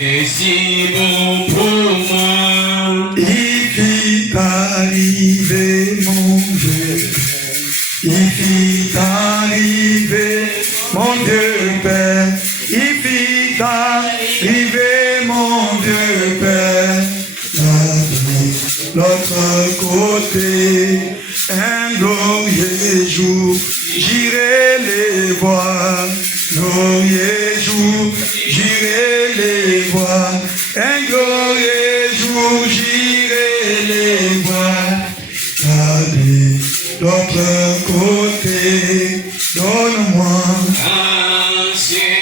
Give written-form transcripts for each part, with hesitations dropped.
Et si bon pour moi. Il fit arriver mon Dieu. Il fit arriver mon Dieu Père. Il fit arriver mon Dieu Père. L'autre côté, un glorieux jour, j'irai les voir. Glorieux jour, j'irai les voir. Un glorieux jour, j'irai les voir. Allez, l'autre côté, donne-moi. L'ancien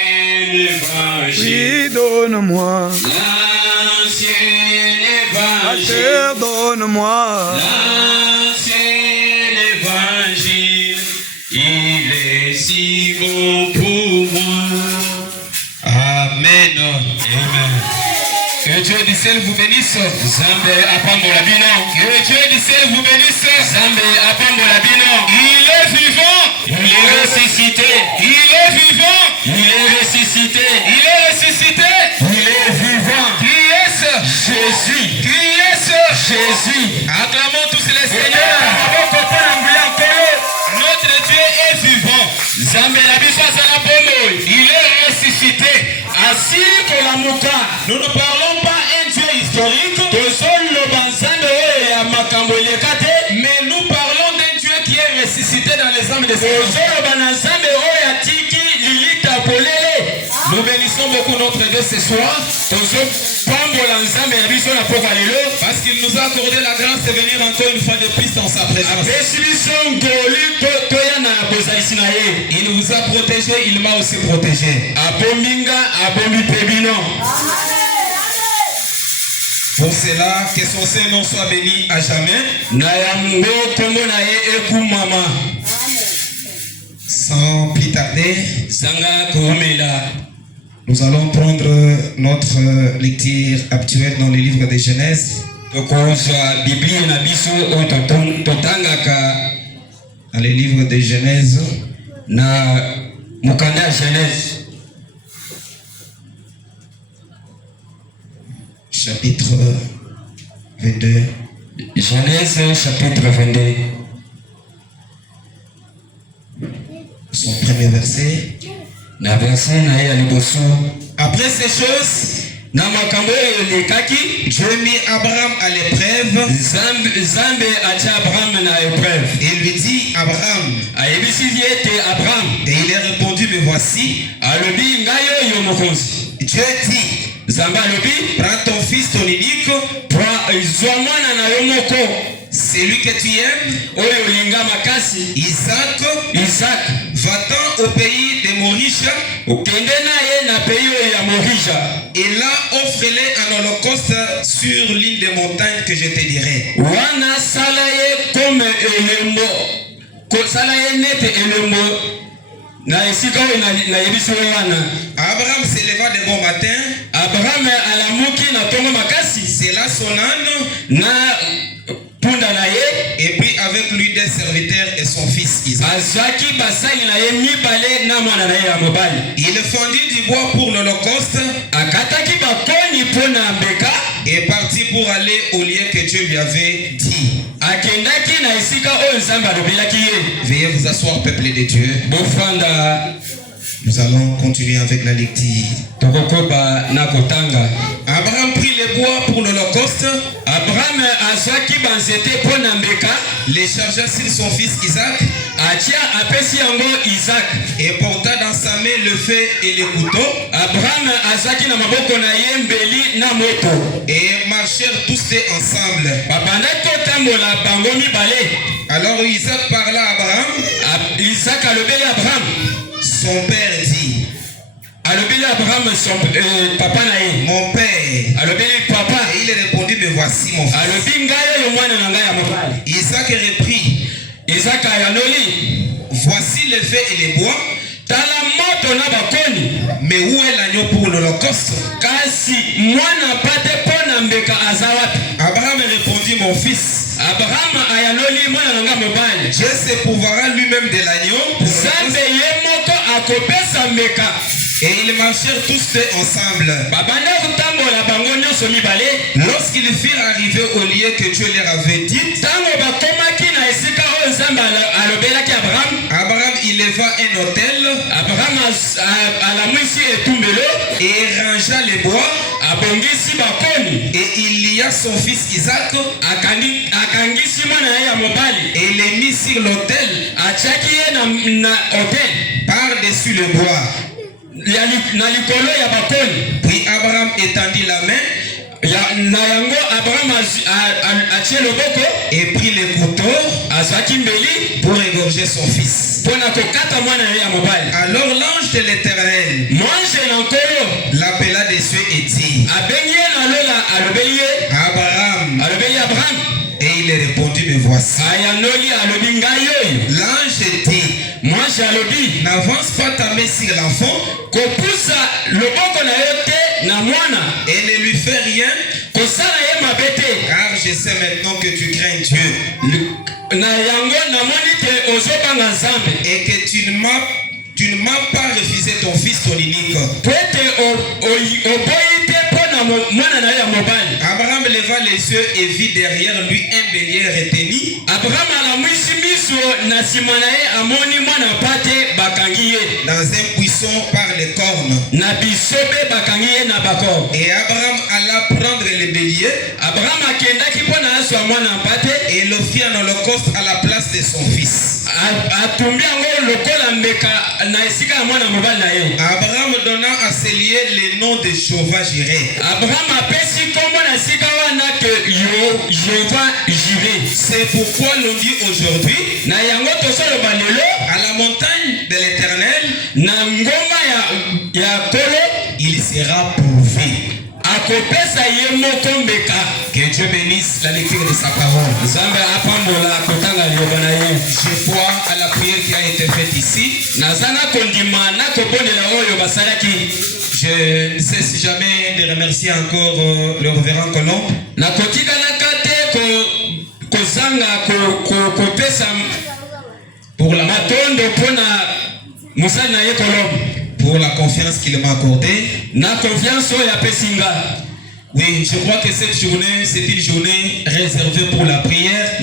évangile. Oui, donne-moi. L'ancien évangile. Sœur, donne-moi. L'ancien évangile. Il est si bon pour moi. Amen. Amen. Que Dieu du ciel vous bénisse. Zambe apambola bino. Que Dieu du ciel vous bénisse. Zambe apambola bino. Il est vivant. Il est ressuscité. Il est vivant. Il est ressuscité. Il est ressuscité. Il est vivant. Qui est-ce? Jésus. Qui est-ce? Jésus. Acclamons tous les seigneurs. Notre Dieu est vivant. Zambe la biso azala bombo. Il est ressuscité. Assis pour la mouka. Nous ne parlons pas un Dieu historique. Mais nous parlons d'un Dieu qui est ressuscité dans les âmes des hommes. Nous bénissons beaucoup notre Dieu ce soir. Parce qu'il nous a accordé la grâce de venir encore une fois de plus dans sa présence. Il nous a protégés, il m'a aussi protégé. Pour cela, que son Saint-Nom soit béni à jamais. Sans plus tarder, nous allons prendre notre lecture habituelle dans le livre de Genèse. Dans le livre de Genèse. Chapitre 22. Genèse chapitre 22. Son premier verset. Après ces choses, Dieu mit Abraham à l'épreuve. Il lui dit Abraham. Et il a répondu, me voici. Dieu dit, prends ton fils, ton unique, celui que tu aimes, Isaac, va-t'en au pays de Morisha, et là offre-les en holocauste sur l'île des montagnes que je te dirai. Abraham se leva de bon matin. C'est là son âne. Et puis avec lui des serviteurs et son fils Isaac. Il fendit du bois pour l'holocauste et partit pour aller au lieu que Dieu lui avait dit. Veuillez vous asseoir, peuple de Dieu. Nous allons continuer avec la lecture. Abraham prit les bois pour l'holocauste. Les chargea sur son fils Isaac. Et porta dans sa main le feu et le couteau. Et marchèrent tous deux ensemble. Alors Isaac parla à Abraham. Son père dit, mon père. Et il répondit, me voici mon fils. Isaac reprit, voici le feu et les bois. Mais où est l'agneau pour l'holocauste? Abraham répondit, mon fils. Dieu se pourvoira lui-même de l'agneau. Et ils marchèrent tous deux ensemble. lorsqu'ils furent arrivés au lieu que Dieu leur avait dit, Abraham il leva un autel et rangea les bois et il lia son fils Isaac et il les mit sur l'autel par-dessus le bois. Puis Abraham étendit la main et prit le couteau pour égorger son fils. Alors l'ange de l'Éternel l'appela des cieux et dit, Abraham. Et il répondit, me voici. L'ange dit, n'avance pas ta main sur l'enfant et ne lui fais rien, car je sais maintenant que tu crains Dieu et que tu ne m'as pas refusé ton fils, ton unique. Abraham leva les yeux et vit derrière lui un bélier retenu dans un buisson par les cornes. Et Abraham alla prendre le bélier et l'offrit en holocauste à la place de son fils. Abraham donna à ce lieu le nom de Jéhovah Jireh. C'est pourquoi l'on dit aujourd'hui, à la montagne de l'Éternel, il sera prouvé. Que Dieu bénisse la lecture de sa parole. Je crois à la prière qui a été faite ici. Je ne sais si jamais de remercier encore le révérend Colombe pour la confiance qu'il m'a accordée. Oui, je crois que cette journée, c'est une journée réservée pour la prière.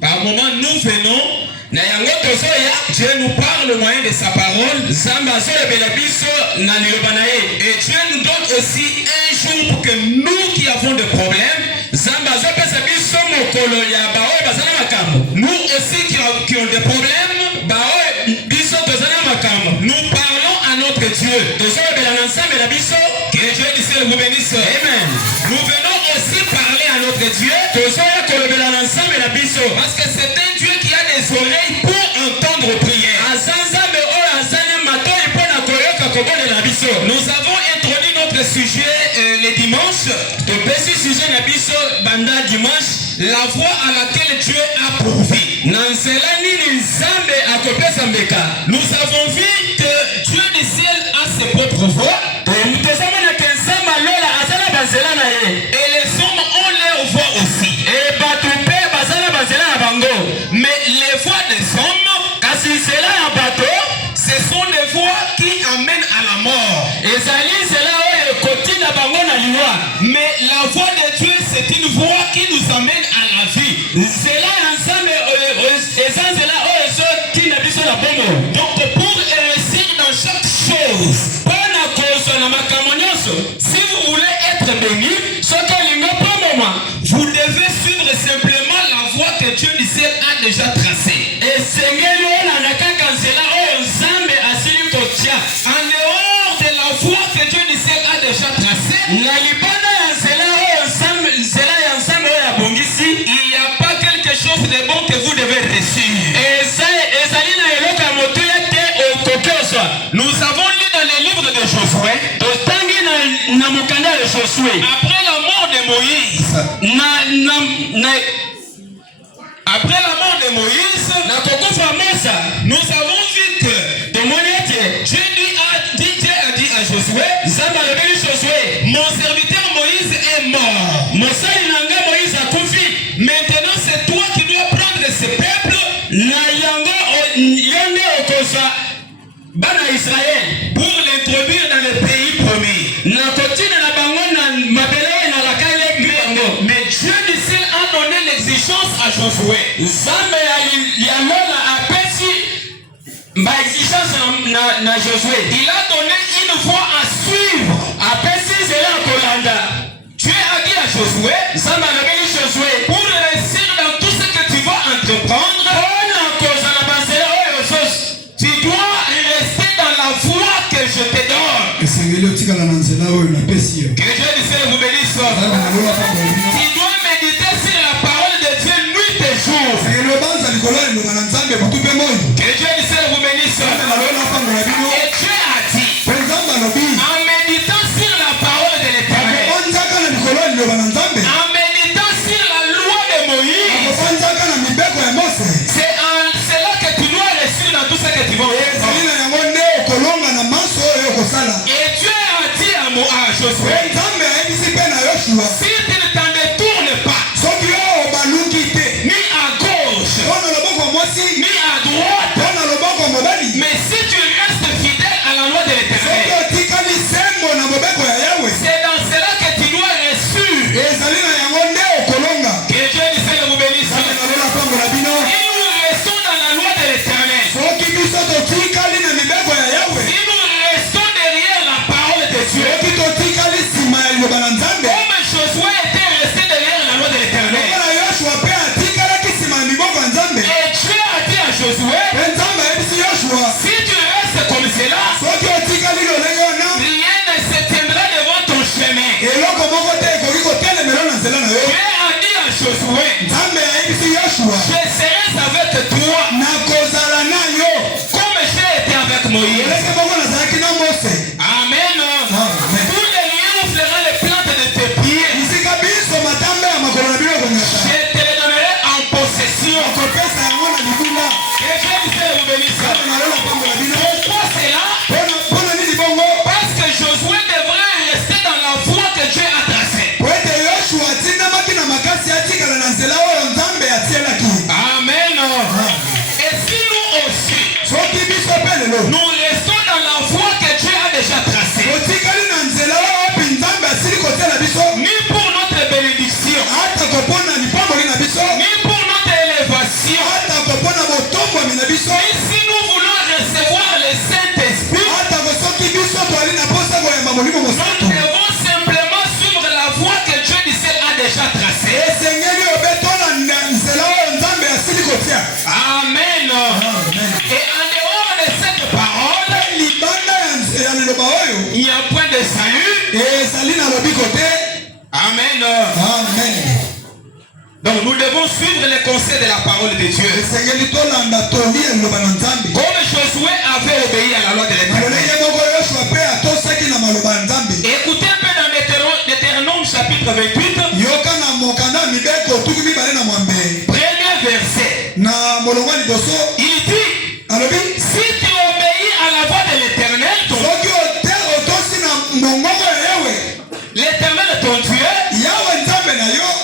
Par moment, nous venons, Dieu nous parle au moyen de sa parole. Et Dieu nous donne aussi un jour pour que nous qui avons des problèmes, nous aussi qui ont des problèmes, nous parlons à notre Dieu. Que Dieu du ciel vous bénisse. Amen. Nous venons aussi parler à notre Dieu. Parce que c'est un Dieu qui a des oreilles pour entendre prière. Nous avons introduit notre sujet les dimanches. La voie à laquelle Dieu a pourvu. Nous avons vu que Dieu du ciel a ses propres voies. Et les hommes ont leur voix aussi. Mais les voix des hommes, ce sont des voix qui amènent à la mort. Mais la voix de Dieu, c'est une voix qui nous amène à la vie. Donc pour réussir dans chaque chose, si vous voulez être béni, vous devez suivre simplement la voie que Dieu du ciel a déjà tracée. En dehors de la voie que Dieu du ciel a déjà tracée, il n'y a pas quelque chose de bon que vous devez réussir. Nous avons lu dans les livres de Josué, après la mort de Moïse, nous avons vu que Dieu a dit à Josué, mon serviteur Moïse est mort. Maintenant c'est toi qui dois prendre ce peuple pour l'introduire Josué. Nzambe alialola apesi ma exigence na Josué. Il a donné une voie à suivre. Apesi zela kolanda. Dieu a dit à Josué, Nzambe a dit Josué, pour réussir dans tout ce que tu vas entreprendre, tu dois rester dans la voie que je te donne. Que Dieu du ciel vous bénisse. Tu dois méditer sur la parole de Dieu nuit et jour. Que Dieu du ciel vous bénisse. Et Dieu a dit, en méditant sur la parole de l'Éternel, en méditant sur la loi de Moïse, c'est là que tu dois réussir dans tout ce que tu vas faire. Et Dieu a dit à Josué, si tu ne t'en détournes pas, ni à gauche, ni à droite, mais si tu restes fidèle à la loi de l'Éternel, c'est dans cela que tu dois réussir. Que Dieu du ciel vous bénisse. Et nous restons dans la loi de l'Éternel. Si nous restons derrière la parole de Dieu, comme Josué était resté derrière la loi de l'Éternel, et Dieu a dit à Josué, si tu restes comme cela, rien ne se tiendra devant ton chemin. Dieu a dit à Josué, je serai avec toi comme j'ai été avec Moïse. Amen. Tous les lieux où fera les plantes de tes pieds, je te les donnerai en possession. Et Dieu du ciel vous bénisse. Pourquoi cela? Parce que Josué devrait rester dans la voie que Dieu a tracée. Amen. Et si nous aussi, nous restons dans la voie que Dieu a déjà tracée, ni pour notre bénédiction, ni pour notre élévation, ni si nous voulons recevoir le Saint-Esprit, nous devons simplement suivre la voie que Dieu du ciel a déjà tracée. Amen. Et en dehors de cette parole, il y a un point de salut. Amen. Donc nous devons suivre les conseils de la parole de Dieu. Comme Josué avait obéi à la loi de l'Éternel. Écoutez un peu dans Deutéronome chapitre 28. Premier verset. Il dit, si tu obéis à la voix de l'Éternel, l'Éternel ton Dieu,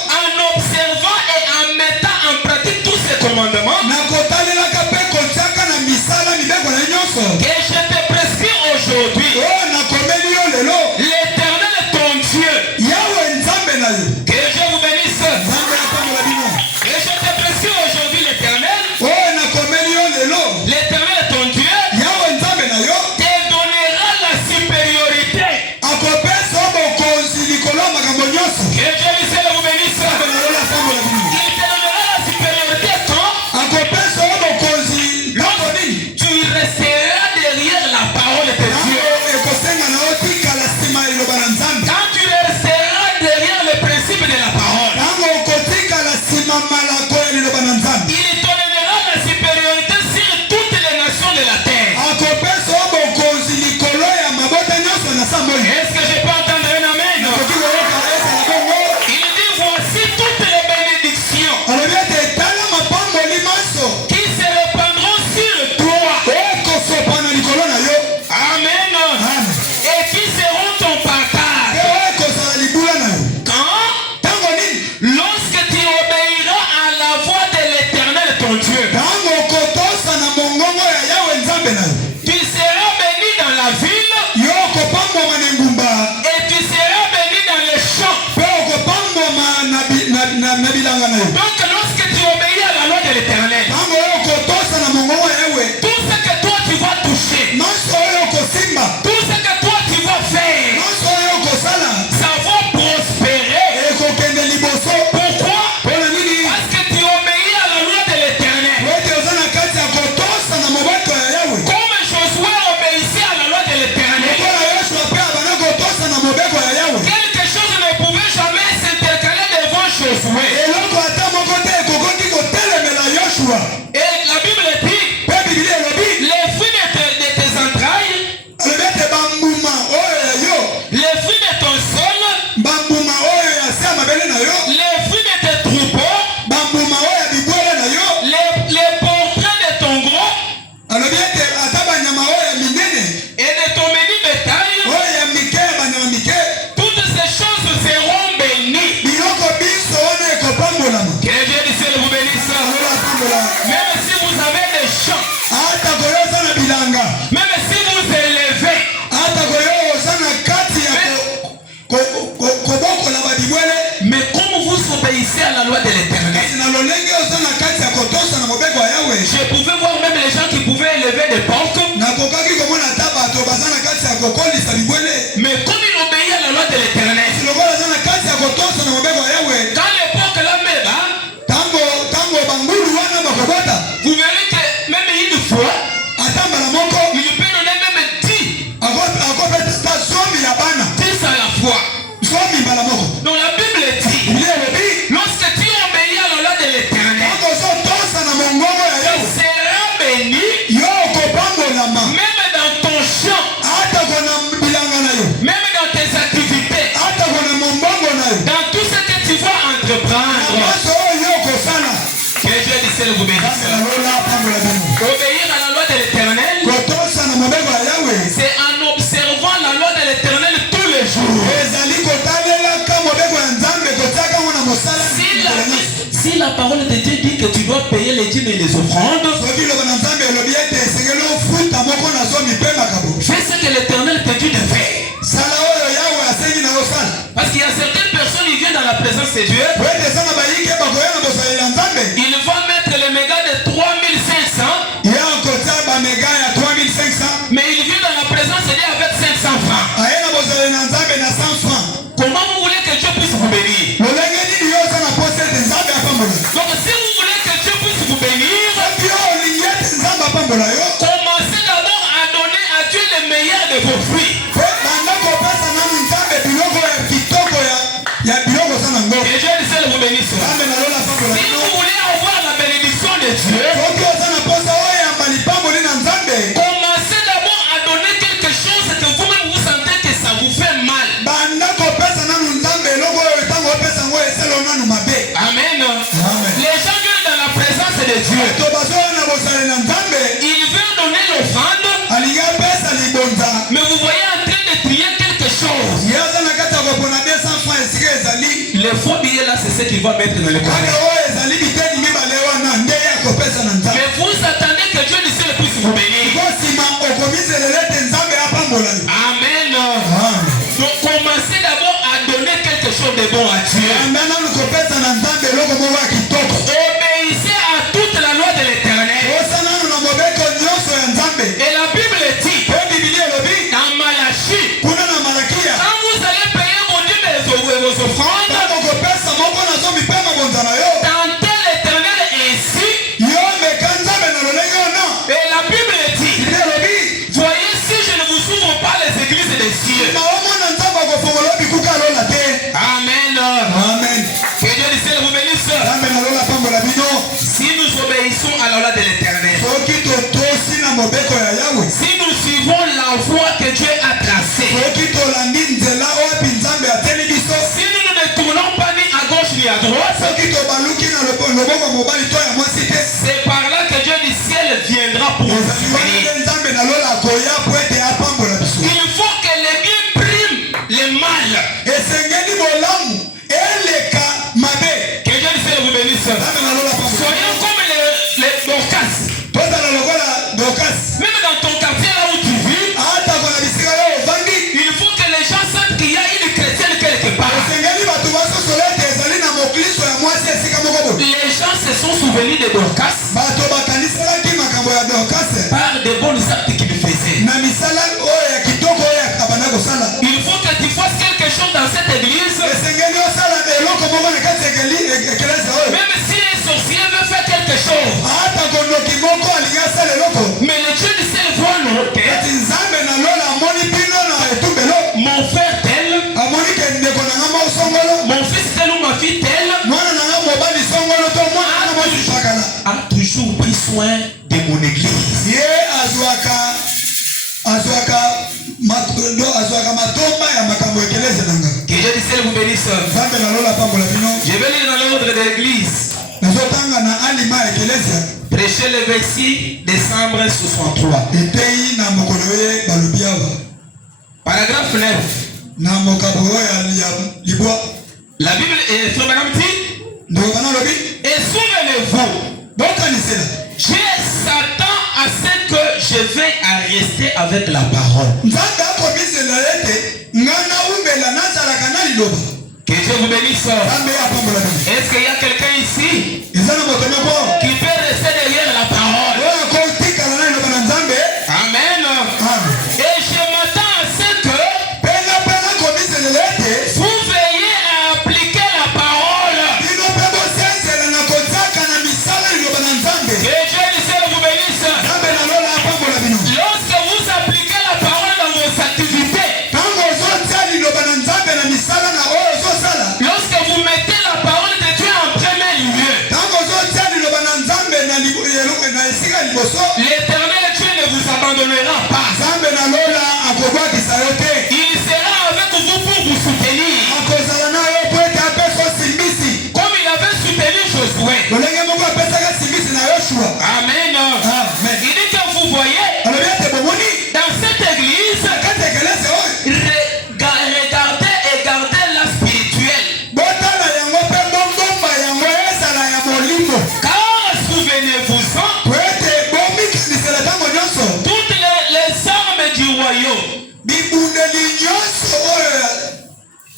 en observant et en mettant en pratique tous ses commandements, Mais comme il obéit à la loi de l'Éternel, quand l'époque la même, vous verrez que même une fois, il peut donner même 10 à la fois. Donc la Bible dit, lorsque tu obéis à la loi de l'Éternel, tu seras béni, même dans ton champ, même dans tes activités, dans tout ce que tu vas entreprendre. Que Dieu du ciel vous bénisse. Obéir à la loi de l'Éternel, c'est en observant la loi de l'Éternel tous les jours. Si la parole de Dieu dit que tu dois payer les dîmes et les offrandes, fais ce que l'Éternel te dit de faire. Parce qu'il y a certaines personnes qui viennent dans la présence de Dieu, ils vont mettre les mégas de 3500, mais ils viennent dans la présence de Dieu avec 500 francs. Comment vous voulez que Dieu puisse vous bénir? Donc si vous voulez que Dieu puisse vous bénir, commencez d'abord à donner à Dieu le meilleur de vos fruits. Que Dieu du ciel vous bénisse. Si vous voulez avoir la bénédiction de Dieu, commencez d'abord à donner quelque chose que vous-même vous sentez que ça vous fait mal. Amen. Les gens viennent dans la présence de Dieu. Ils veulent donner l'offrande, mais vous voyez en train de prier quelque chose. Les faux billets là, c'est ce qu'il va mettre dans le coin. Mais vous attendez que Dieu du ciel puisse vous bénir. Amen. Donc commencez d'abord à donner quelque chose de bon à Dieu. Obéissez à toute la loi de l'Éternel. Et la Bible dit dans Malachie, quand vous allez payer vos dîmes et vos offrandes, tentez l'Éternel ainsi. Et la Bible dit, voyez si je ne vous ouvre pas les églises des cieux. Amen. Que Dieu du ciel vous bénisse. Si nous obéissons à la loi de l'Éternel, si nous suivons la voie que Dieu a tracée, si nous ne tournons pas ni à gauche ni à droite, c'est par là que Dieu du ciel viendra pour nous bénir. Il faut que les biens priment les mal. Que Dieu du ciel vous bénisse. Soyons comme les Dorcas. Même dans ton quartier là où tu vis, il faut que les gens sentent qu'il y a une chrétienne quelque part. Les gens se sont souvenus de Dorcas par des bons actes qu'il faisait. Il faut que tu fasses quelque chose dans cette église. Même si un sorcier veut faire quelque chose, mais le Dieu du ciel voit nous. Mon frère tel, mon fils tel ou ma fille tel a toujours pris soin de mon église. Que Dieu du ciel vous bénisse. Je vais lire dans l'ordre de l'église. Prêchez le verset décembre 63. Paragraphe 9. La Bible est sur Madame dit. Et souvenez-vous, Dieu s'attend à ce que je vais à rester avec la parole. Que Dieu vous bénisse. Est-ce qu'il y a quelqu'un ici qui peut rester derrière la parole? Amen. Et je m'attends à ce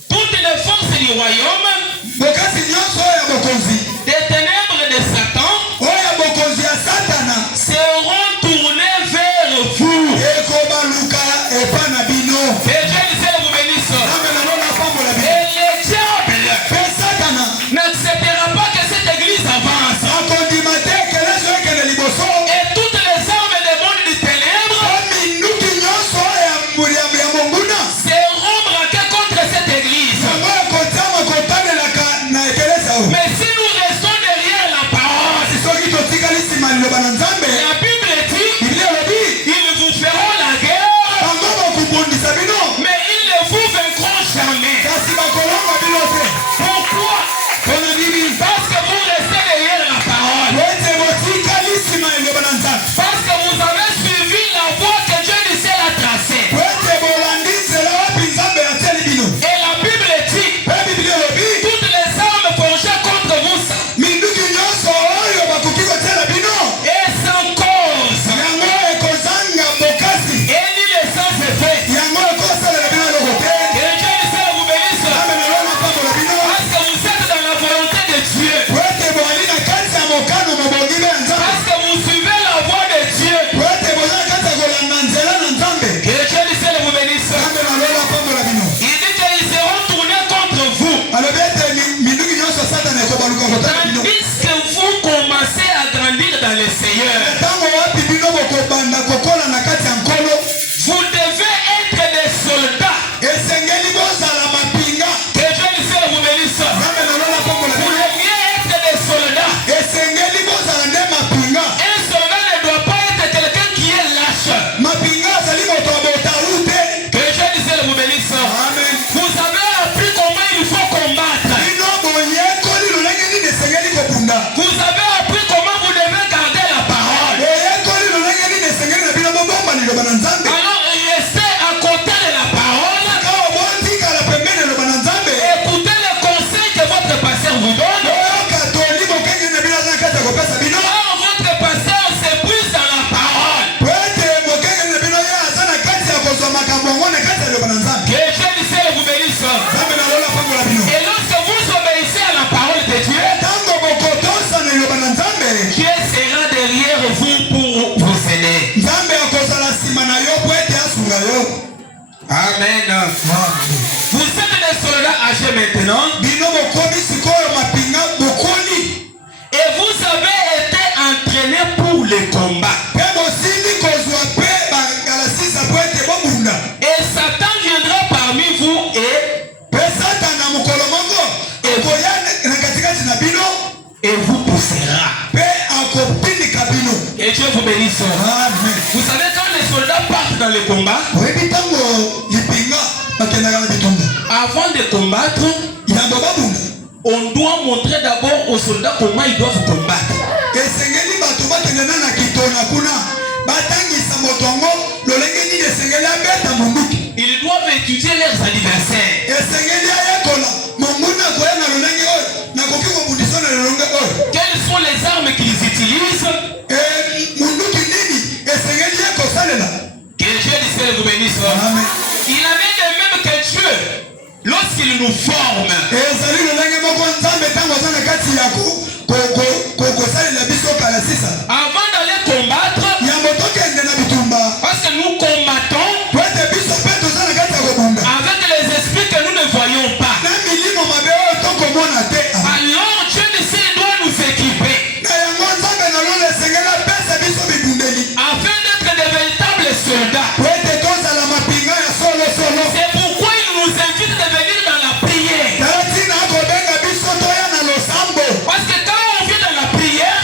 toutes les forces du royaume, des ténèbres de Satan, seront tournées vers vous. Et Dieu le ciel vous bénisse. Et le diable n'acceptera pas que cette église avance. Et toutes les armes des mondes du ténèbre seront braquées contre cette église. Mais si nous restons derrière la parole, la Bible dit, ils vous feront la guerre, mais ils ne vous vaincront jamais. Pourquoi? Parce que vous restez derrière la parole. Parce que vous avez suivi la voie que Dieu du ciel a tracée. Et la Bible dit, toutes les armes forgées contre vous et sans cause, et ni les sans effet. Que Dieu du ciel vous bénisse. Parce que vous êtes dans la volonté de Dieu. Parce que vous suivez la voie de Dieu. Que Dieu du ciel vous bénisse. Il dit qu'ils seront tournés contre vous. Tandis que vous commencez à grandir dans le Seigneur. Vous devez être des soldats. Que Dieu du ciel vous bénisse. Vous devez être des soldats. Un soldat ne doit pas être quelqu'un qui est lâche. Que Dieu du ciel vous bénisse. Vous avez appris comment il faut combattre. Vous avez appris comment vous devez garder la parole. Alors restez à côté de la parole. Écoutez les conseils que votre pasteur vous donne. Alors votre pasteur s'épuise dans la parole. Que Dieu du ciel vous bénisse. Et lorsque vous obéissez à la parole de Dieu, Dieu sera derrière vous pour vous aider. Amen. Vous êtes des soldats âgés maintenant. Et vous avez été entraînés pour le combat. Et Satan viendra parmi vous et vous poussera. Et Dieu vous bénisse. Vous savez, quand les soldats partent dans le combat, avant de combattre, on doit montrer d'abord aux soldats comment ils doivent combattre. Ils doivent étudier leurs adversaires. Quelles sont les armes qu'ils utilisent? Que Dieu du ciel vous bénisse. Il avait de même que Dieu, lorsqu'il nous forme, avant d'aller combattre, parce que nous combattons avec les esprits que nous ne voyons pas. Alors Dieu du ciel doit nous équiper afin d'être de véritables soldats. C'est pourquoi il nous invite de venir dans la prière. Parce que quand on vient dans la prière,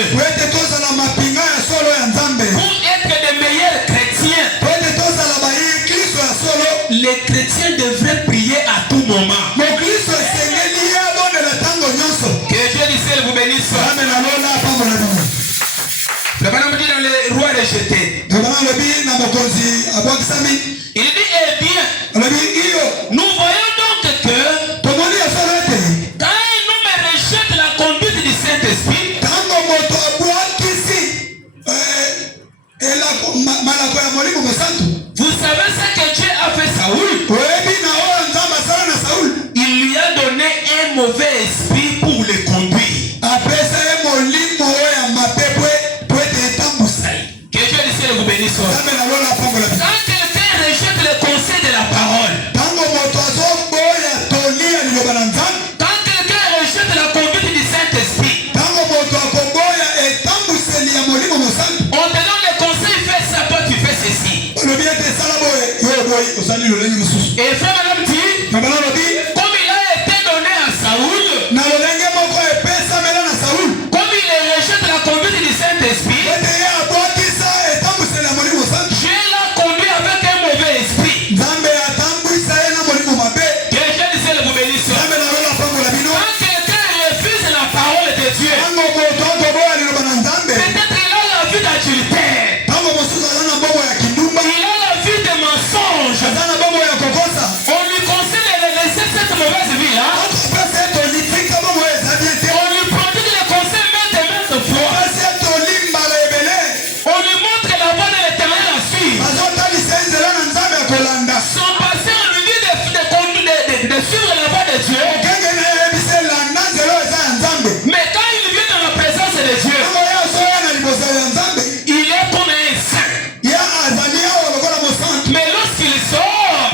Dieu. Pour être de meilleurs chrétiens, les chrétiens devraient prier à tout moment. Que Dieu du ciel vous bénisse. Le bonhomme dit dans les rois rejetés. Il dit, eh bien, nous voyons donc que quand un homme rejette la conduite du Saint-Esprit, vous savez ce que Dieu a fait Saoul? Il lui a donné un mauvais esprit pour le conduire. Que Dieu du ciel vous bénisse. Quand quelqu'un rejette le conseil de la parole, quand quelqu'un rejette la conduite du Saint-Esprit, on te donne le conseil, fais ça, toi tu fais ceci. Et frère madame dit, comme il a été donné à Saoul, comme il rejette la conduite du Saint-Esprit, Dieu l'a conduit avec un mauvais esprit. Que Dieu du ciel vous bénisse. Quand quelqu'un refuse la parole de Dieu, peut-être il a la vie d'adultère, il a la vie de mensonge. On lui conseille de laisser cette mauvaise vie-là. On lui prodigue le conseil maintes fois. On lui montre la voie de l'Éternel à suivre. Son passé, on lui dit de suivre la voie de Dieu. Mais quand il vient dans la présence de Dieu, il est comme un saint. Mais lorsqu'il sort,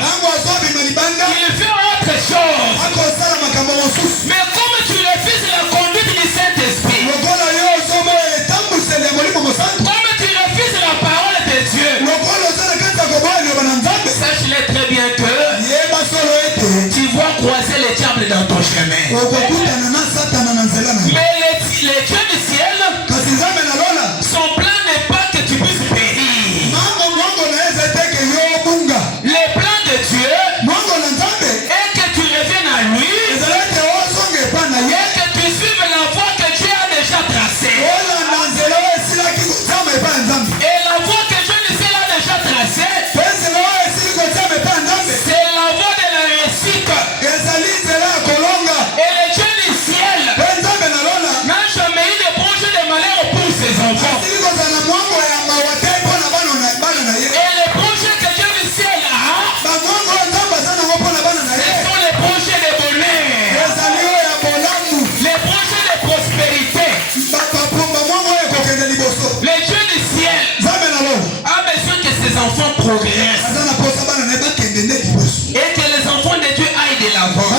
il fait autre chose. Mais comme tu refuses la conduite du Saint-Esprit, comme tu refuses la parole de Dieu, sache-le très bien que tu vois croiser les diables dans ton chemin. Mais le Dieu du ciel, son plan n'est pas que tu puisses périr. Le plan de Dieu est que tu reviennes à lui et que tu suives la voie que Dieu a déjà tracée. Et la voie que Dieu du ciel a déjà tracée, c'est la voie de la réussite. Et le Dieu du ciel n'a jamais eu de projet de malheur pour ses enfants. Et les projets que Dieu du ciel a, ce sont les projets de bonheur, les projets de prospérité. Le Dieu du ciel a besoin que ses enfants progressent et que les enfants de Dieu aillent de l'avant.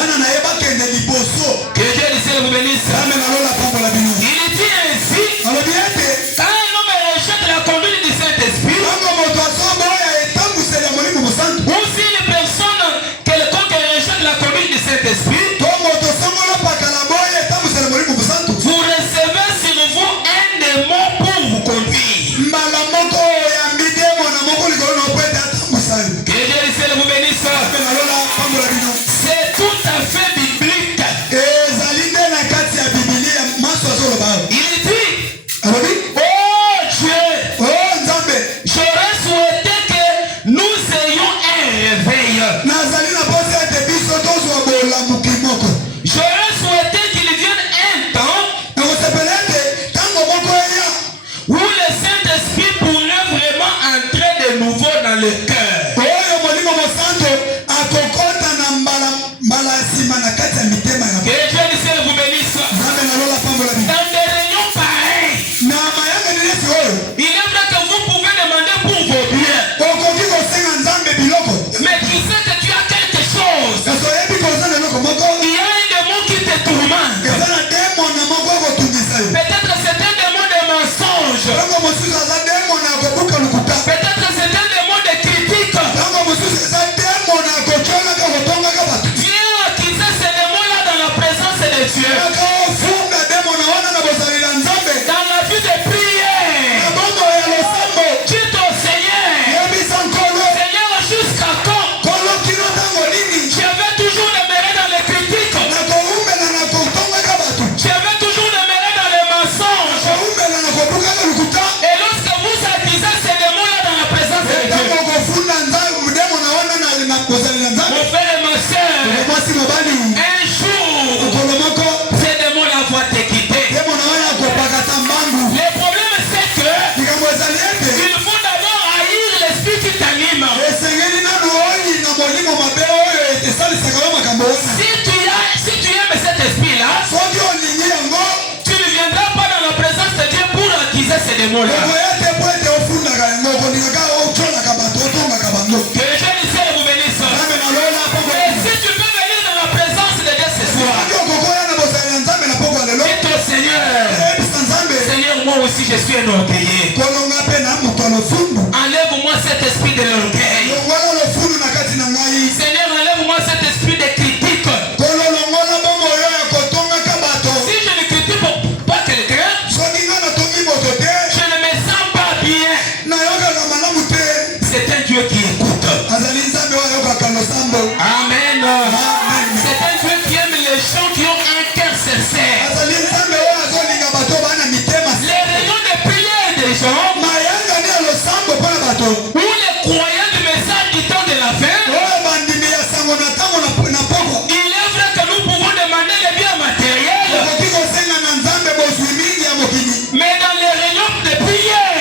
Que Dieu du ciel vous bénisse. Il dit ainsi, quand un homme rejette la conduite du Saint-Esprit, ou si une personne quelconque rejette la conduite du Saint-Esprit, vous recevez sur vous un démon pour vous conduire. c'est un Dieu qui écoute. Amen. C'est un Dieu qui aime les gens qui ont un cœur sincère. Les réunions de prière des gens, où les croyants du message du temps de la fin, il est vrai que nous pouvons demander les biens matériels, mais dans les réunions de prière,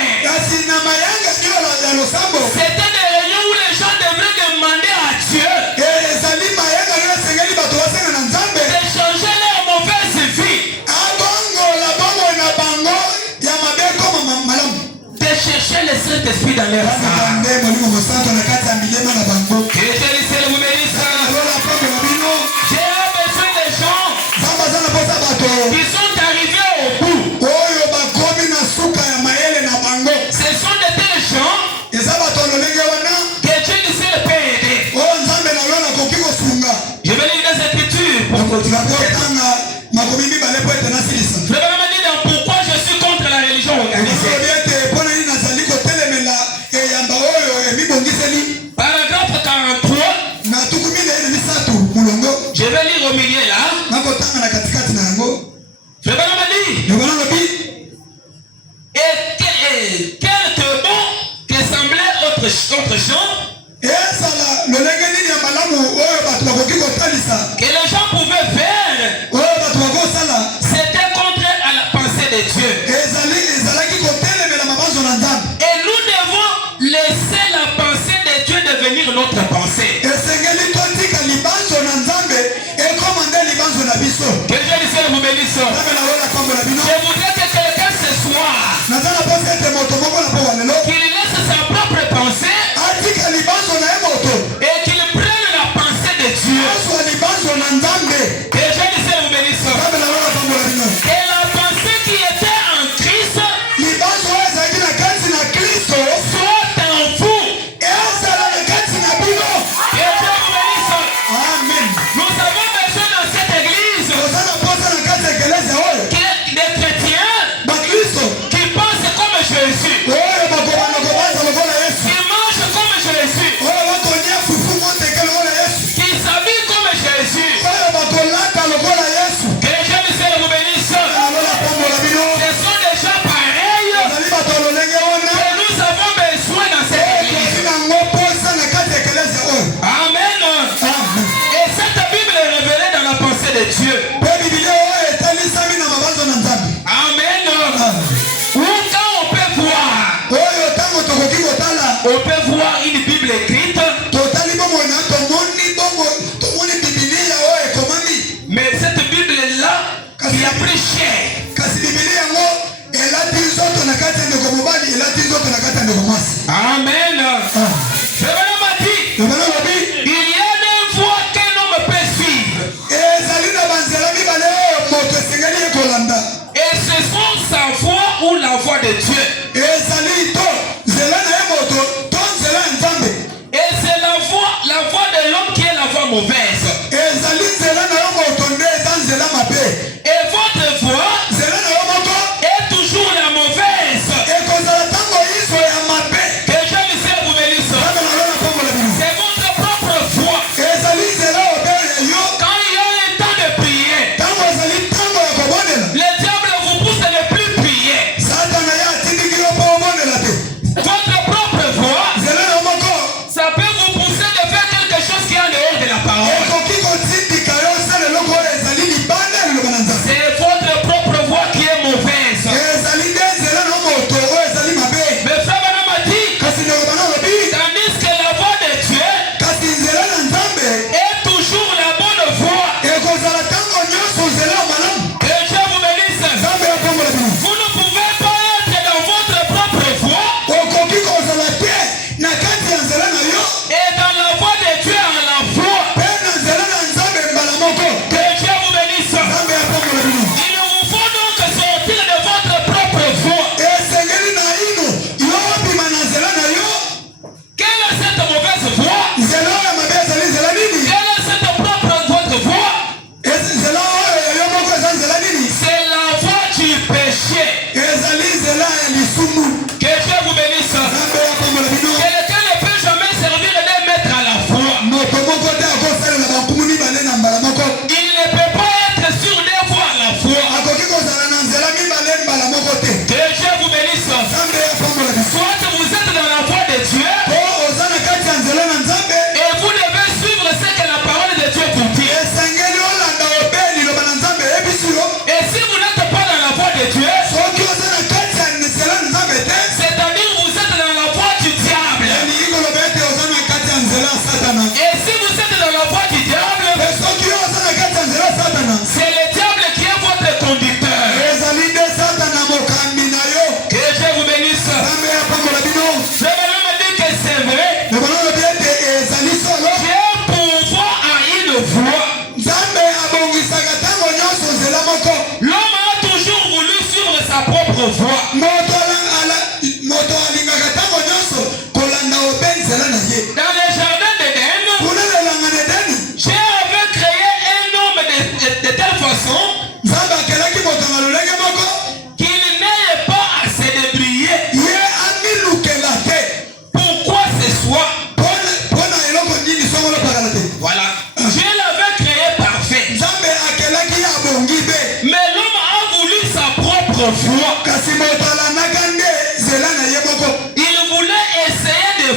c'était des réunions où les gens devraient demander à Dieu de changer leur mauvaise vie, de chercher le Saint-Esprit dans leur âme. Que Dieu vous bénisse. J'ai besoin des gens qui sont arrivés au bout. Ce sont des gens que Dieu peut aider. Je vais lire les Écritures. Je vais me dire pourquoi je suis contre la religion organisée. Paragraphe 43. Je vais lire au milieu là. Je vais me dire. Et quelque bon que semblait autre chant que les gens pouvaient faire, c'était contraire à la pensée de Dieu. Et nous devons laisser la pensée de Dieu devenir notre pensée. Que Dieu vous bénisse. Je voudrais que quelqu'un ce soir qu'il laisse sa propre pensée et qu'il prenne la pensée de Dieu. Que Dieu vous bénisse. Et la pensée qui était en Christ soit en vous. Que Dieu vous bénisse. Nous avons besoin dans cette église des chrétiens qui pensent comme Jésus, qui mangent comme Jésus, qui s'habillent comme Jésus. Que Dieu vous bénisse. Ce sont des gens pareils que nous avons besoin dans cette église. Amen. Et cette Bible est révélée dans la pensée de Dieu. Amen. Où quand on peut voir une Bible écrite, mais cette Bible-là qui a pris cher. Amen. Je vais dire, il y a des voies qu'un homme peut suivre. Et ce sont sa voix ou la voix de Dieu.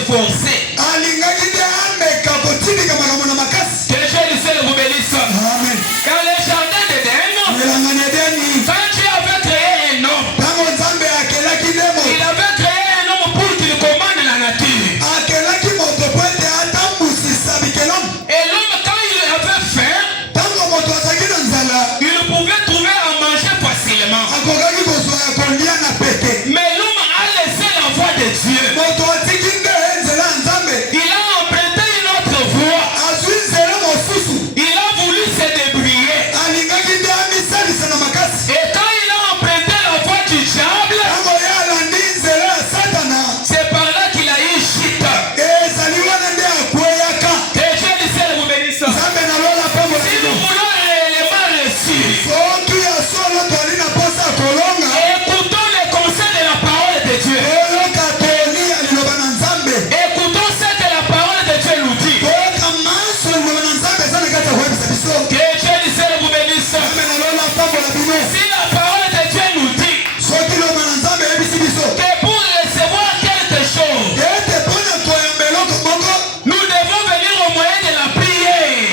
forcer. Que Dieu du ciel vous bénisse. Dans le jardin d'Éden, quand Dieu avait créé un homme, il avait créé un homme pour qu'il commande la nature. Et l'homme, quand il avait faim, il pouvait trouver à manger facilement. Mais l'homme a laissé la voie de Dieu. Il a emprunté une autre voie. Il a voulu se débrouiller. Et quand il a emprunté la voie du diable, c'est par là qu'il a eu chute. Que Dieu du ciel vous bénisse. Si nous voulons réellement réussir, écoutons les conseils de la parole de Dieu. Écoutons ce que la parole de Dieu nous dit. Que Dieu du ciel vous bénisse. Si la parole de Dieu nous dit que pour recevoir quelque chose, nous devons venir au moyen de la prière.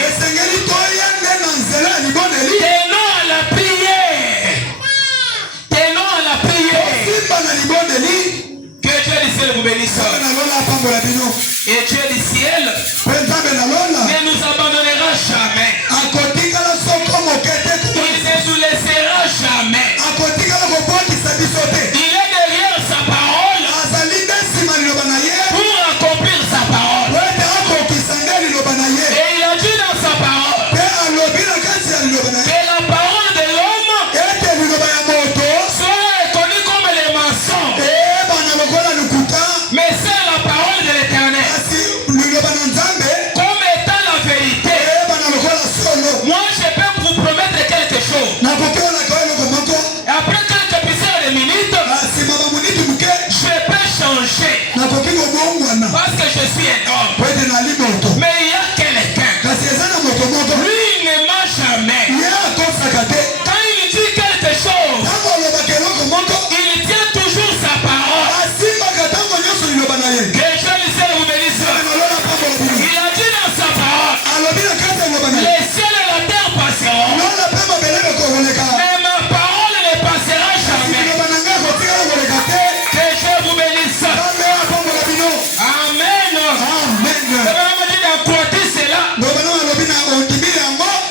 Tenons à la prière. Tenons à la prière. Que Dieu du ciel vous bénisse. Et Dieu du ciel ne nous abandonnera jamais. Il ne nous laissera jamais. Il est derrière sa parole pour accomplir sa parole. Et il a dit dans sa parole que la parole de l'homme soit reconnue comme les mensonges. Mais c'est la parole de l'Éternel comme étant la vérité. Moi je peux vous promettre quelque chose. Et après quelques plusieurs de minutes, je peux changer. Parce que je suis un homme. Mais il y a quelqu'un. Lui il ne ment jamais. Quand il dit quelque chose, il tient toujours sa parole. Que Dieu du ciel vous bénisse. Il a dit dans sa parole, les cieux et la terre passeront, mais ma parole ne passera jamais. Que Dieu vous bénisse. Amen. Dans Cortis, c'est là.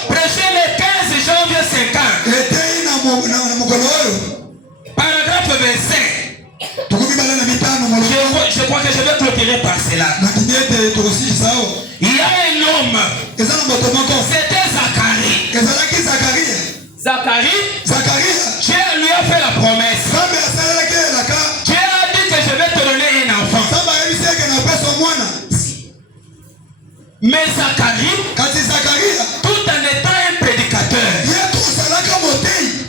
Prêchez le 15 janvier 50. Paragraphe 25. Je crois que je vais clôturer par cela. Il y a un homme. C'était Zacharie. Zacharie, Dieu lui a fait la promesse. Dieu a dit que je vais te donner un enfant. Mais Zacharie, tout en étant un prédicateur,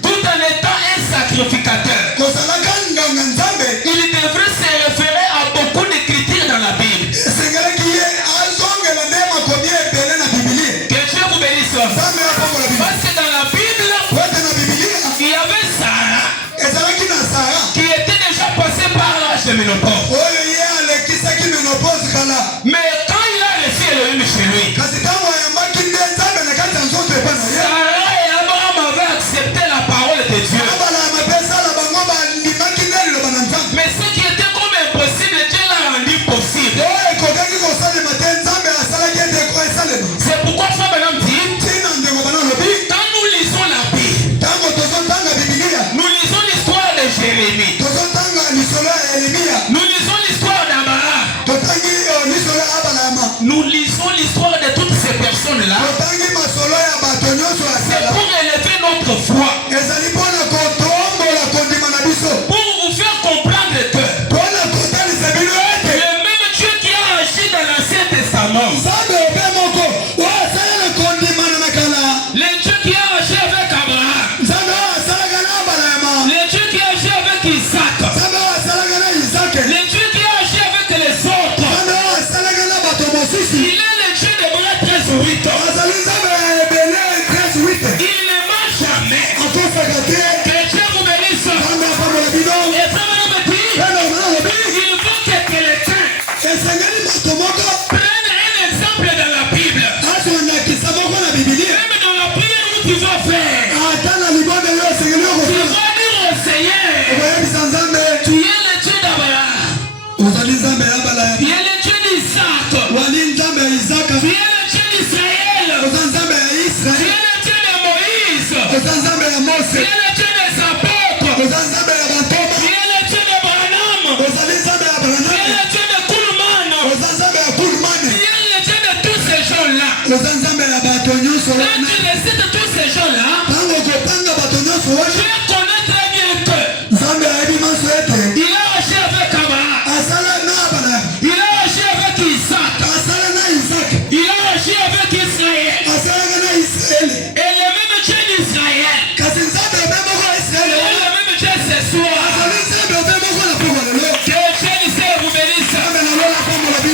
tout en étant un sacrificateur, il devrait se référer à beaucoup d'écritures dans la Bible. Que Dieu vous bénisse. Parce que dans la Bible, il y avait Sarah qui était déjà passée par l'âge de ménopause. Mais quand il a reçu Elohim chez lui, Sarah et Abraham avaient accepté la parole de Dieu. Mais ce qui était comme impossible, Dieu l'a rendu possible. C'est pourquoi ça maintenant dit, quand nous lisons la Bible, nous lisons l'histoire de Jérémie, nous lisons l'histoire d'Abraham, nous lisons l'histoire de toutes ces personnes-là. C'est pour élever notre foi, pour vous faire comprendre que le même Dieu qui a agi dans l'Ancien Testament, le Dieu qui a agi avec Abraham, le Dieu qui a agi avec Isaac, le Dieu qui a agi avec les autres, il est le Dieu de bras 13 ou 8 ans. Prenez un exemple dans la Bible. Même dans la prière où tu vas faire. Tu vas dire au Seigneur, tu es le Dieu d'Abraham. Tu es le Dieu d'Isaac. Tu es le Dieu d'Israël. Tu es le Dieu de Moïse. Tu es le Dieu des apôtres. Tu es le Dieu d'Abraham. Tu es le Dieu de Kulman. Tu es le Dieu de tous ces gens-là. Quand tu récites tous ces gens-là, Dieu connaît très bien que il a agi avec Abraham. Il a agi avec Isaac. Il a agi avec Israël. Et le même Dieu d'Israël. Et le même Dieu ce soir. Que Dieu du ciel vous bénisse.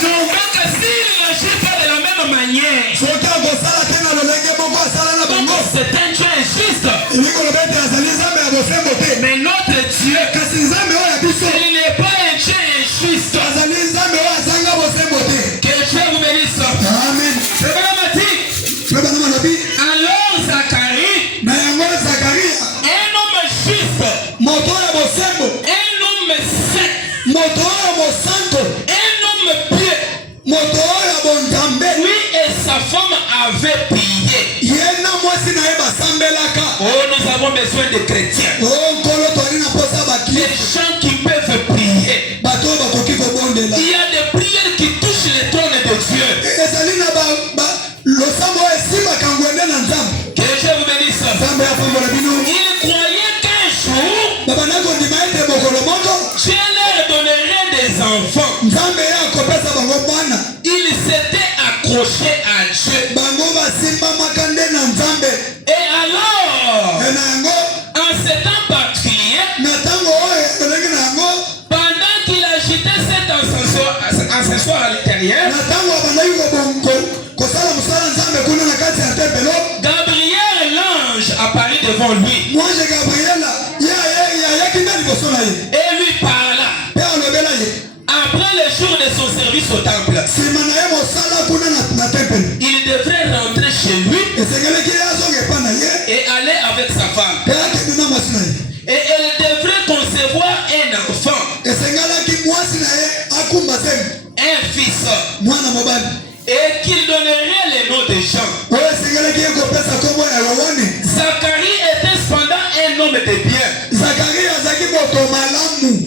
Donc s'il n'agit pas de la même manière, c'est un Dieu injuste. Mais notre Dieu, il n'est pas un Dieu injuste. Que Dieu vous bénisse. Amen. C'est pas ma dit. Alors Zacharie, un homme juste, un homme sec, un homme pieux, lui et sa femme avaient prié. Oh, nous avons besoin de chrétiens. Des gens qui peuvent prier. Il y a des prières qui touchent le trône de Dieu. Que Dieu vous bénisse. Il croyait qu'un jour, Dieu leur donnerait des enfants. Il s'était accroché à Dieu. Et alors, en ce temps particulier, pendant qu'il agitait cet accessoire à l'intérieur, Gabriel l'ange apparut devant lui et lui parla. Après le jour de son service au temple, il devrait rentrer chez lui et aller avec sa femme. Et elle devrait concevoir un enfant, un fils, et qu'il donnerait le nom de Jean. Zacharie était cependant un homme de bien,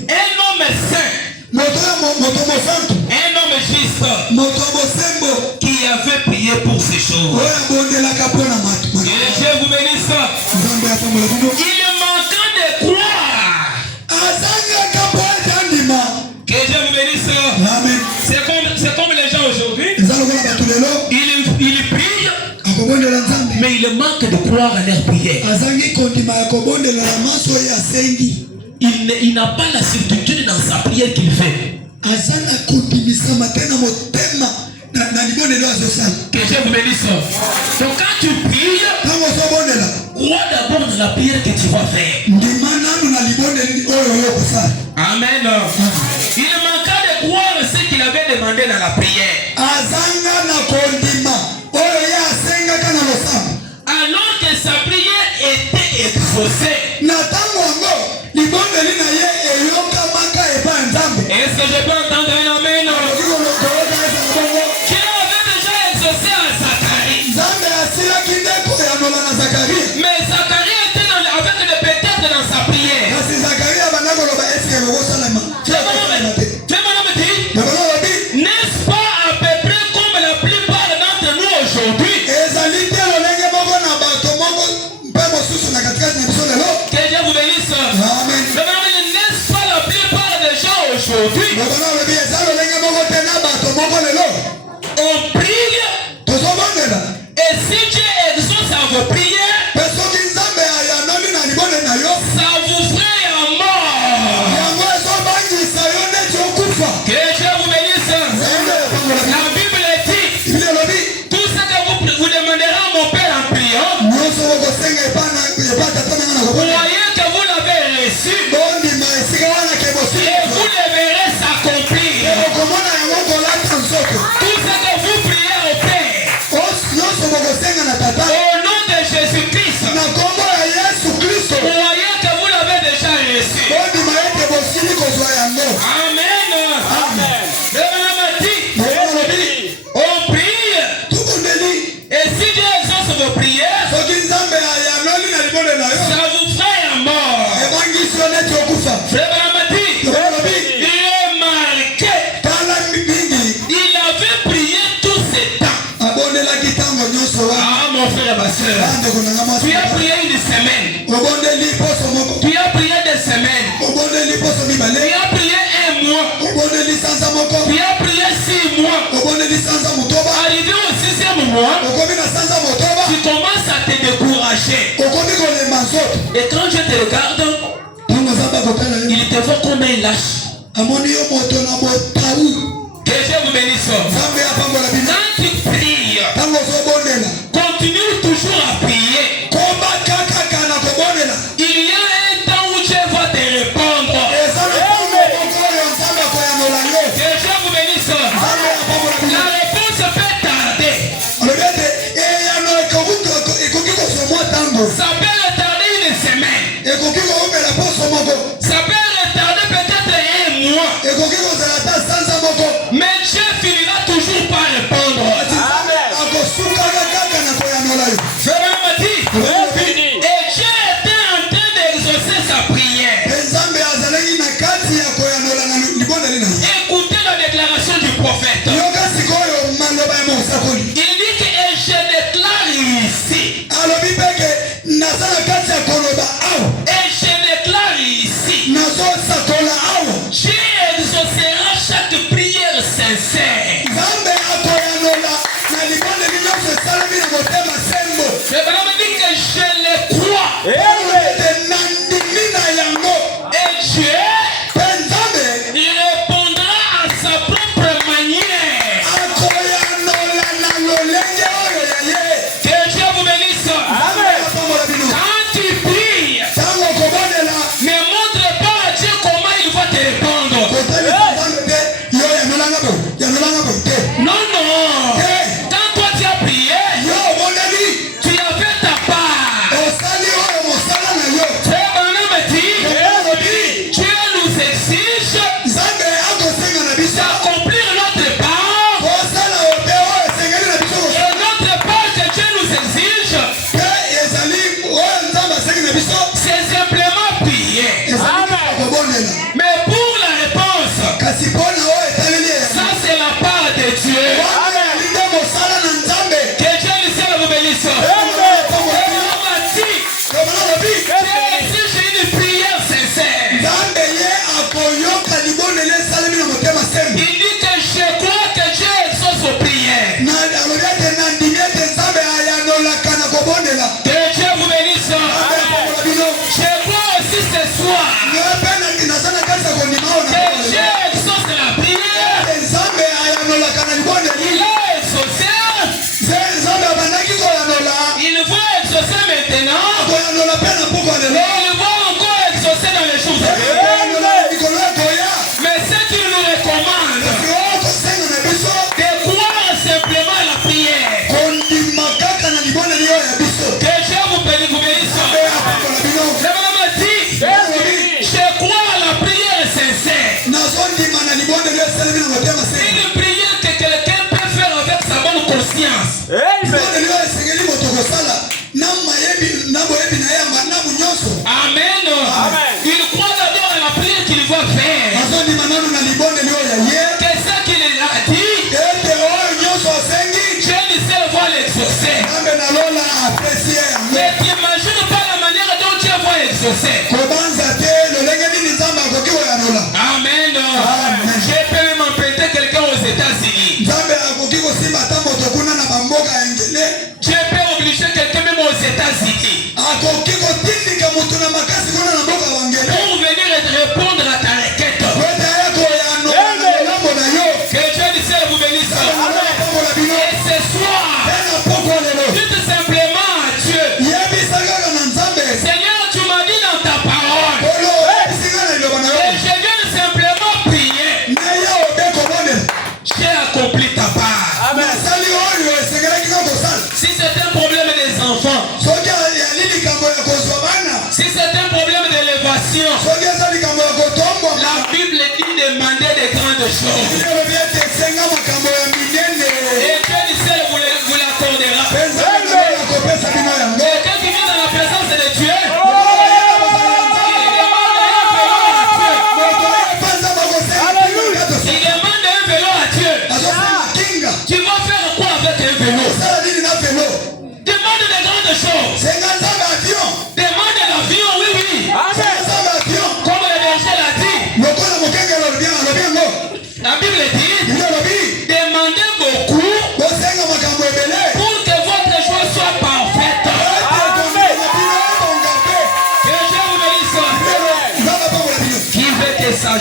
un homme saint, un homme juste, qui avait prié pour ces choses. Que Dieu vous bénisse. Il manquait de croire. Que Dieu vous bénisse. C'est comme les gens aujourd'hui. Ils prient, mais il manque de croire à leur prière. Il n'a pas la certitude dans sa prière qu'il fait. Que Dieu vous bénisse. Donc quand tu pries, crois d'abord dans la prière que tu vas faire. Amen. Il manqua de croire ce qu'il avait demandé dans la prière. Alors que sa prière était exaucée. Est-ce que je peux entendre un amen? Qui avait déjà exaucé à Zacharie. Mais Zacharie était avec le peut-être dans sa prière. N'est-ce pas à peu près comme la plupart d'entre nous aujourd'hui? Que Dieu vous bénisse. N'est-ce pas la plupart des gens aujourd'hui Tu as prié 6 mois. Arrivé au 6e mois, tu commences à te décourager. Et quand je te regarde, il te faut comme un lâche. Que Dieu vous bénisse. Quand tu pries, continue toujours à prier. Il y a un temps où Dieu va te répondre. Que Dieu vous bénisse. La réponse peut tarder. Ça peut retarder une semaine. Ça peut retarder peut-être un mois. Mais Dieu finira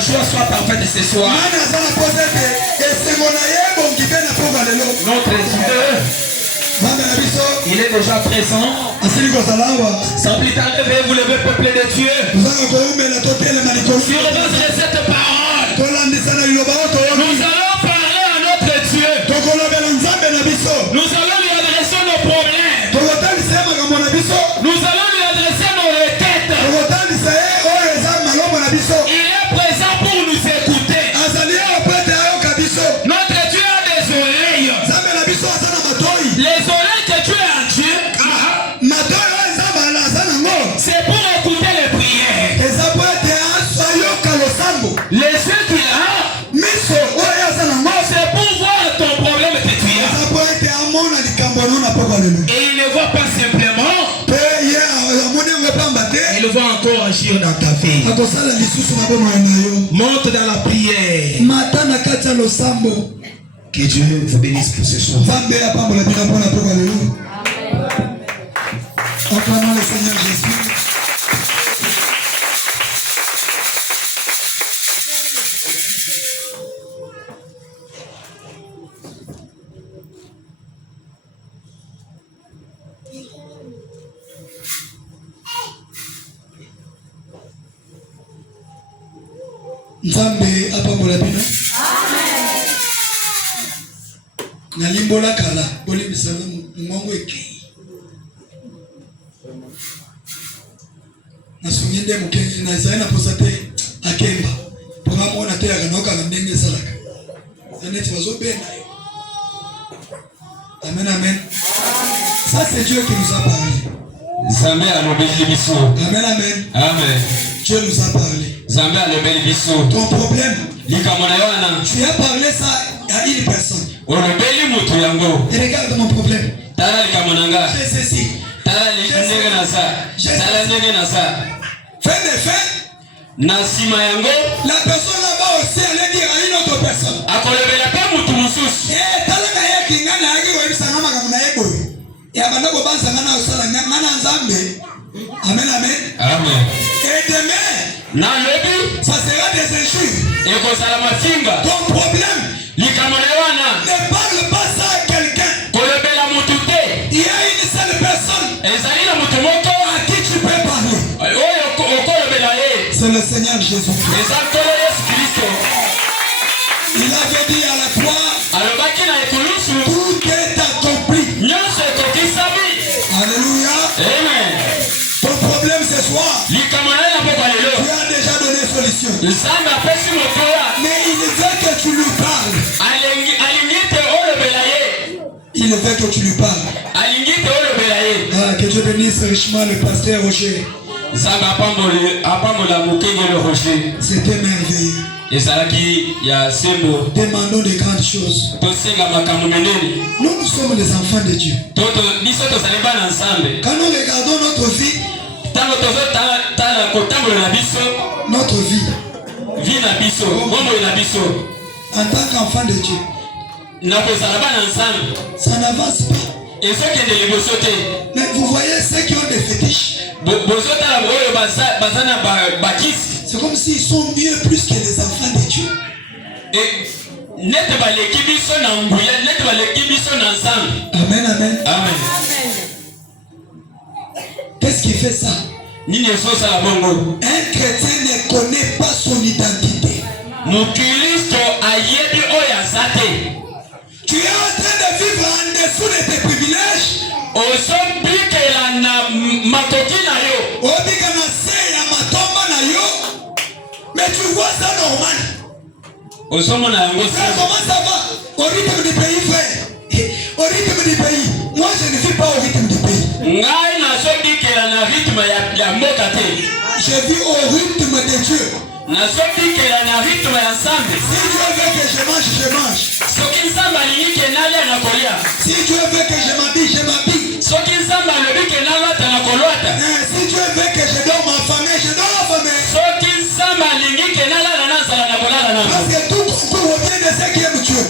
joie soit parfaite ce soir. Notre Dieu, il est déjà présent. Sans plus tarder, veuillez vous lever, peuple de Dieu. Sur base de cette parole, nous allons parler à notre Dieu. Nous allons lui adresser nos problèmes. Nous allons lui adresser nos requêtes. Il est présent pour nous écouter. Notre Dieu a des oreilles. Les oreilles que Dieu a en Dieu, c'est pour écouter les prières. Les yeux qu'il a, c'est pour voir ton problème que tu as. Et il ne voit pas simplement, il va encore agir dans ta vie. Monte dans la prière. Que Dieu vous bénisse pour ce soir. Acclamons le Seigneur Jésus. Nzambe apambola bino. Amen. Nalimbola kala boli bisala mwango eki. Nasunginde mukenge na zaina posate akemba. Ponga mona te yakanoka ngambenge salaka. Zaneti bazobena. Amen amen. Ça c'est Dieu qui nous a parlé. Zambé a lobeli biso. Amen amen. Amen. Dieu nous a parlé. Zambé a lobeli biso. Ton problème, tu as parlé ça à une personne. Et regarde mon problème. Fais ceci. Fais des faits. La personne là-bas aussi allait dire à une autre personne. Amen, amen. Amen. Et demain, ça sera des injures. Ton problème, ne parle pas ça à quelqu'un. Il y a une seule personne à qui tu peux parler. C'est le Seigneur Jésus-Christ. Il avait dit à la croix, tout est accompli. Alléluia. Amen. Ton problème ce soir, tu as déjà donné solution. Mais il veut que tu lui parles. Il veut que tu lui parles. Que Dieu bénisse richement le pasteur Roger. C'était merveilleux. Demandons de grandes choses. Nous sommes les enfants de Dieu. Quand nous regardons notre vie, en tant qu'enfant de Dieu, ça n'avance pas. Mais vous voyez ceux qui ont des fétiches, c'est comme s'ils sont mieux plus que les enfants de Dieu. Amen, amen. Amen. Qu'est-ce qui fait ça? Un chrétien ne connaît pas son identité. Tu es en train de vivre en dessous de tes privilèges. Mais tu vois ça normal. Frère, comment ça va? Au rythme du pays, frère. Au rythme du pays. Moi, je ne vis pas au rythme du pays. Je vis au rythme de Dieu. Si Dieu veut que je mange, je mange. Si Dieu veut que je m'habille, je m'habille. Si Dieu veut que je dorme en famille, je dors en famille. Parce que tout concourt au bien de ceux qui aiment Dieu.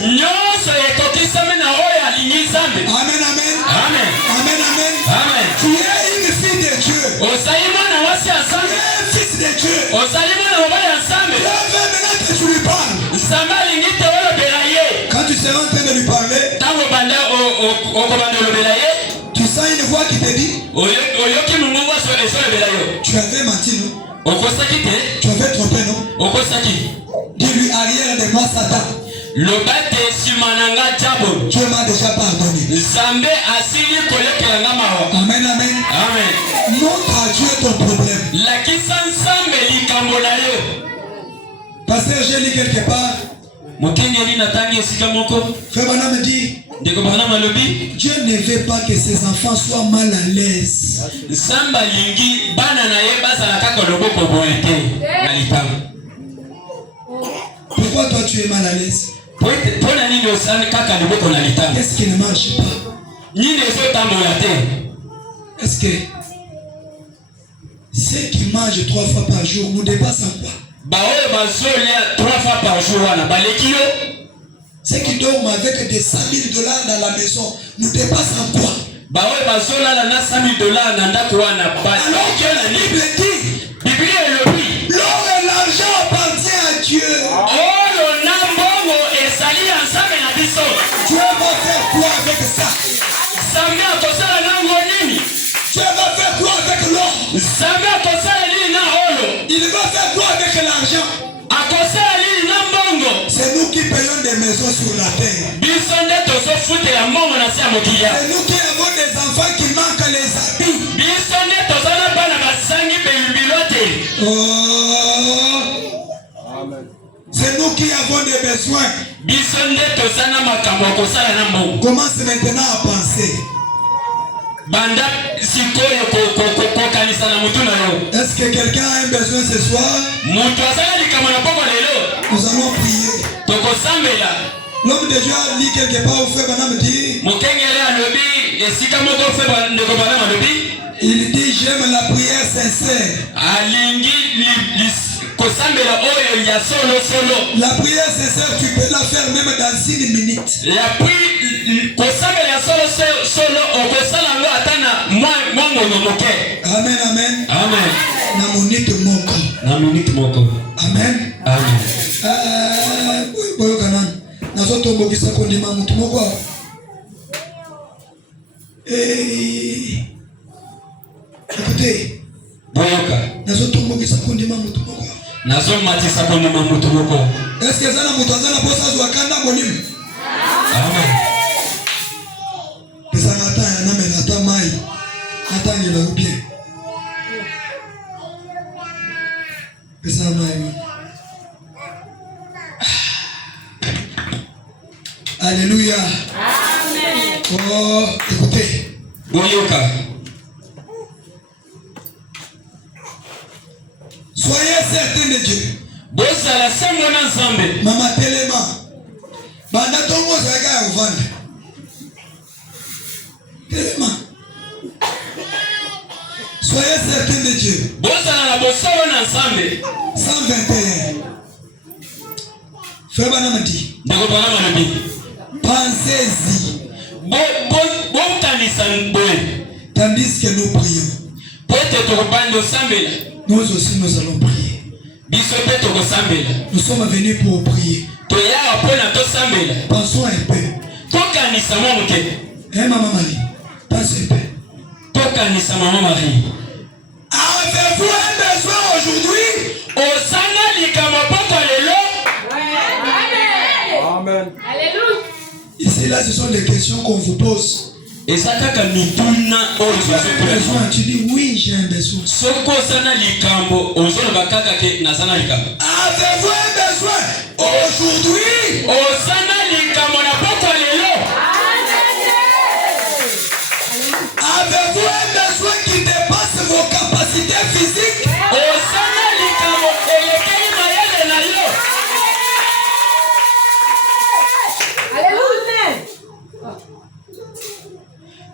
Amen, amen. Amen. Amen, amen. Amen. Tu es une fille de Dieu. Tu es un fils de Dieu. Dieu veut maintenant Tu sens une voix qui te dit tu avais menti, non? Tu avais trompé, non? Dis-lui arrière de moi, Satan. Tu m'as déjà pardonné. Amen, amen. Montre à Dieu ton problème. Pasteur, j'ai lu quelque part. Frère Bana me dit, Dieu ne veut pas que ses enfants soient mal à l'aise. Pourquoi toi tu es mal à l'aise? Qu'est-ce qui ne marche pas? Est-ce que ceux qui mangent 3 fois par jour nous dépassent en quoi? Ceux qui dorment avec des $100,000 dans la maison nous dépassent en quoi? Alors que la Bible dit, l'or et l'argent appartient à Dieu. Dieu va faire quoi avec ça? Dieu va faire quoi avec l'or? Il va faire quoi avec l'argent? C'est nous qui payons des maisons sur la terre. C'est nous qui avons des enfants qui manquent les habits. C'est nous qui avons des besoins. Commence maintenant à penser. Est-ce que quelqu'un a un besoin ce soir? Nous allons prier. L'homme de Dieu a dit quelque part au frère Bana me dit, il dit j'aime la prière sincère. La prière sincère tu peux la faire même dans 6 minutes. Amen, amen. Na minute moko. Amen. Boyo kanan. Nazotombo kisa kondima mutu moko. Écoutez. Boyoka. Nazotombo kisa kondima mutu moko. Est-ce que ça na mutu azana posa zwa kanda monimu? Amen. Pesa ngata na mena ta mai. Atangela bien. Pesa mai. Alléluia. Amen. Oh, écoutez. Boyoka. Soyez certains de Dieu. Mama Telema. Banda tongo zaga ya uvanda. Telema. Soyez certains de Dieu. 121. Frère Bana me dit. Pensez-y. Tandis que nous prions. Nous aussi nous allons prier. Nous sommes venus pour prier. Pensons un peu. Maman Marie, pense un peu. Avez-vous un besoin aujourd'hui? Amen. Alléluia. Ici là, ce sont des questions qu'on vous pose. Et ça tu as besoin, tu dis oui, j'ai un besoin. Avez-vous un besoin aujourd'hui? Avez-vous un besoin qui dépasse vos capacités physiques?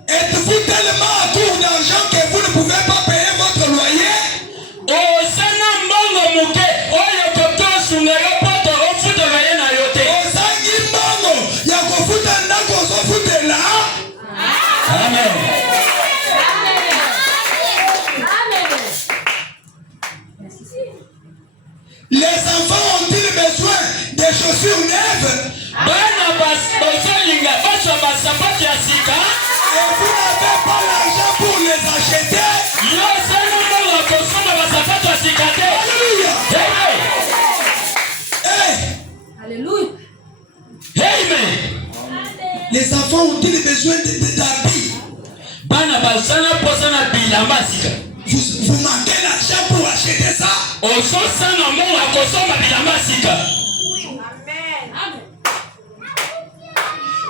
Êtes-vous tellement à court d'argent que vous ne pouvez pas payer votre loyer? Amen. Les enfants ont-ils besoin des chaussures neuves? Les enfants ont-ils besoin d'habits? Vous manquez l'argent pour acheter ça?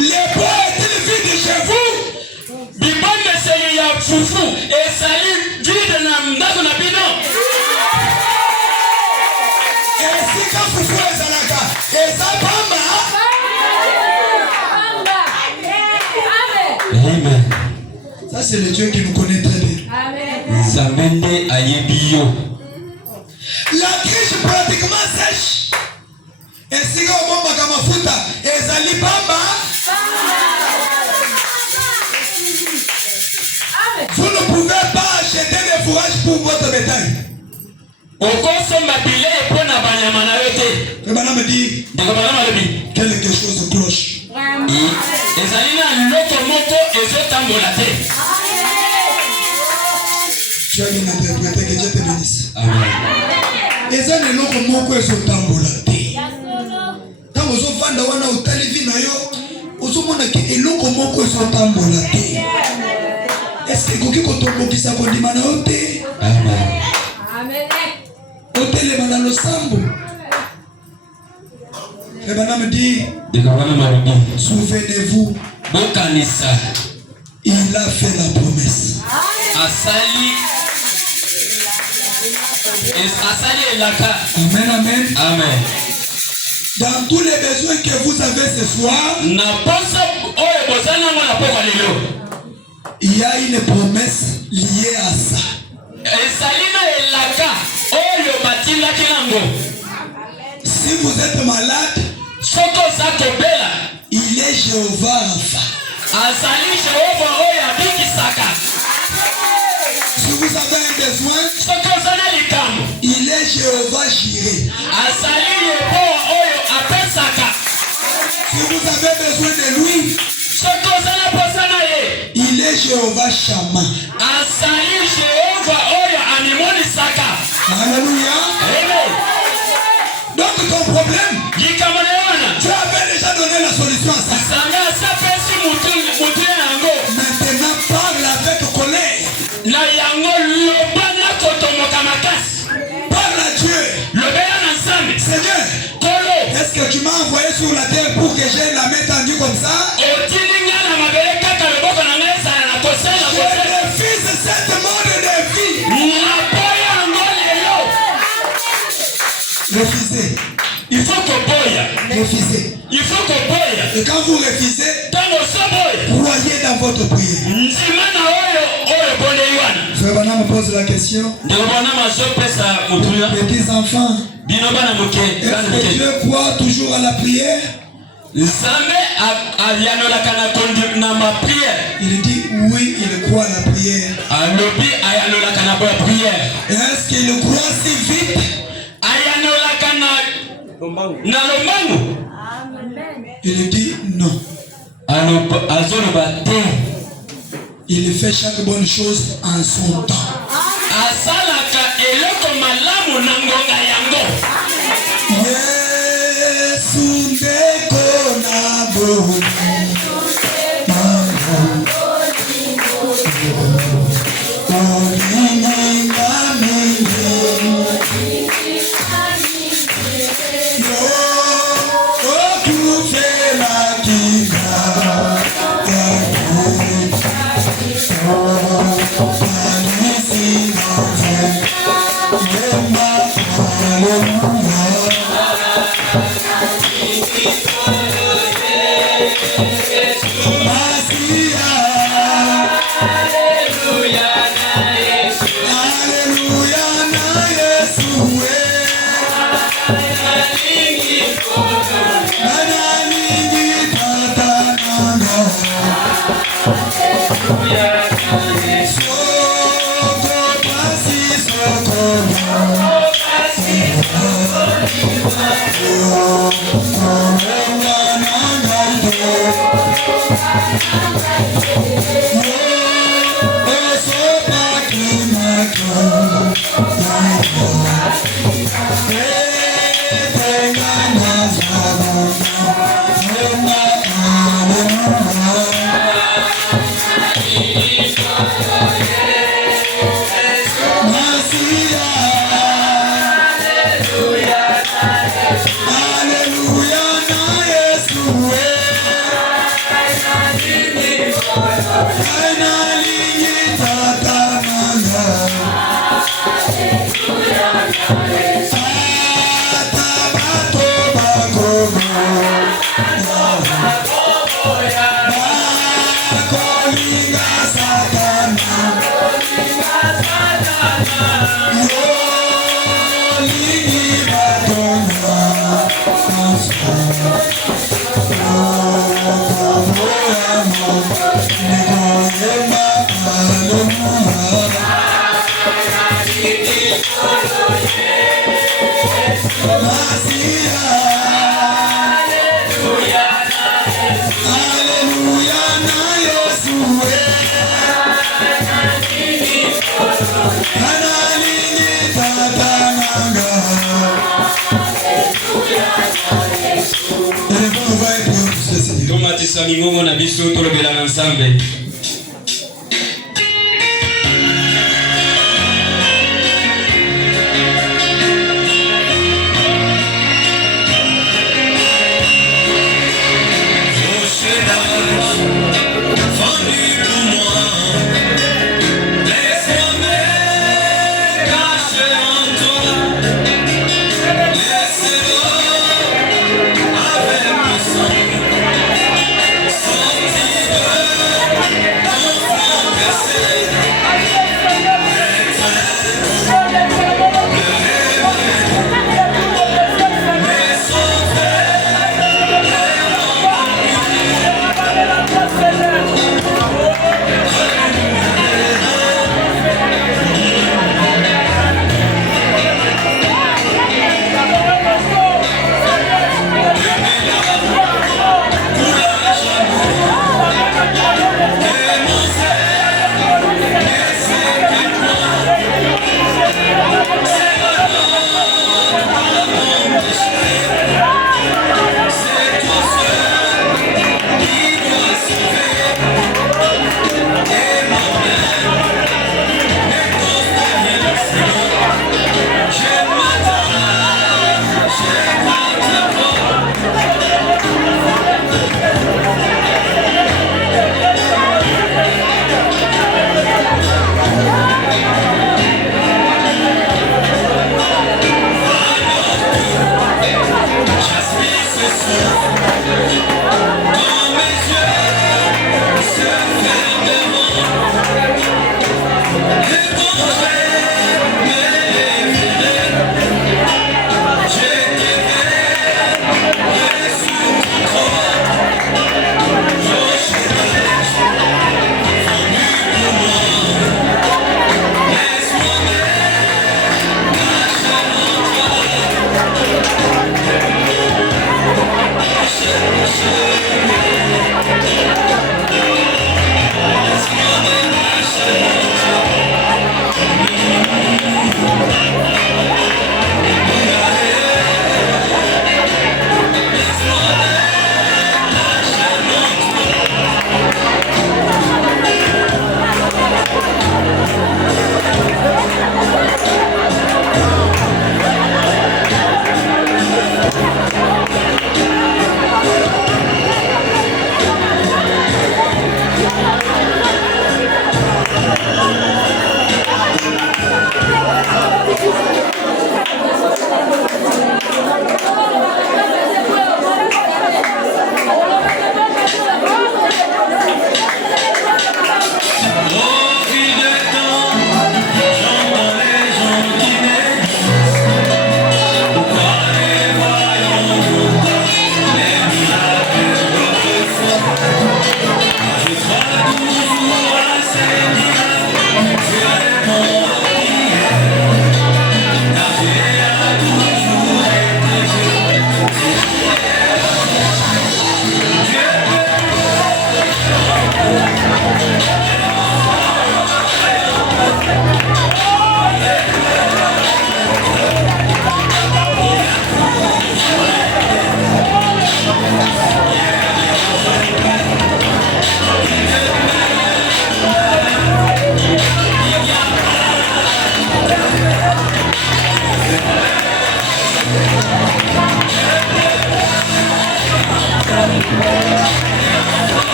Les bois est-il vide chez vous? Et si quand fufu est zalaka, et ça pamba? Amen. Ça c'est le Dieu qui nous connaît très bien. Zamende ayebio. La crise pratiquement sèche. Et si on bomba kamafuta, et zali pamba? Vous ne pouvez pas acheter des fourrages pour votre bétail. Le madame me dit quelque chose cloche. Tu as bien interprété, que Dieu te bénisse. Amen. Et ça n'est pas comme moi qui tambolate. Quand vous êtes fan de wana utalivi na yo, vous êtes que eloko moko so tambolate. Est-ce que koki kotombokisa kondima na ote? Amen. Otele bana lo sambo. Et bana me dit, souvenez-vous, il a fait la promesse. Amen, amen. Amen. Dans tous les besoins que vous avez ce soir, il y a une promesse liée à ça. Si vous êtes malade, il est Jéhovah Rapha. Si vous avez un besoin, il est Jéhovah Jireh. Si vous avez besoin de lui, il est Jéhovah Shammah. Alléluia. Donc ton problème, tu avais déjà donné la solution à ça. Maintenant parle avec colère. Parle à Dieu. Seigneur, est-ce que tu m'as envoyé sur la terre pour que j'aie la main tendue comme ça? Je refuse cette mode de vie. Refusez. Il faut que boya. Refusez. Il faut que boya. Et quand vous refusez, croyez dans votre prière. Frère Bana me pose la question. Petits enfants, est-ce que Dieu croit toujours à la prière? Il dit oui, il croit à la prière. Est-ce qu'il croit si vite? Il dit non. Il fait chaque bonne chose en son temps. Tomatisa mingongo na biso tolobela na Nzambe. Avec le sang, sorti de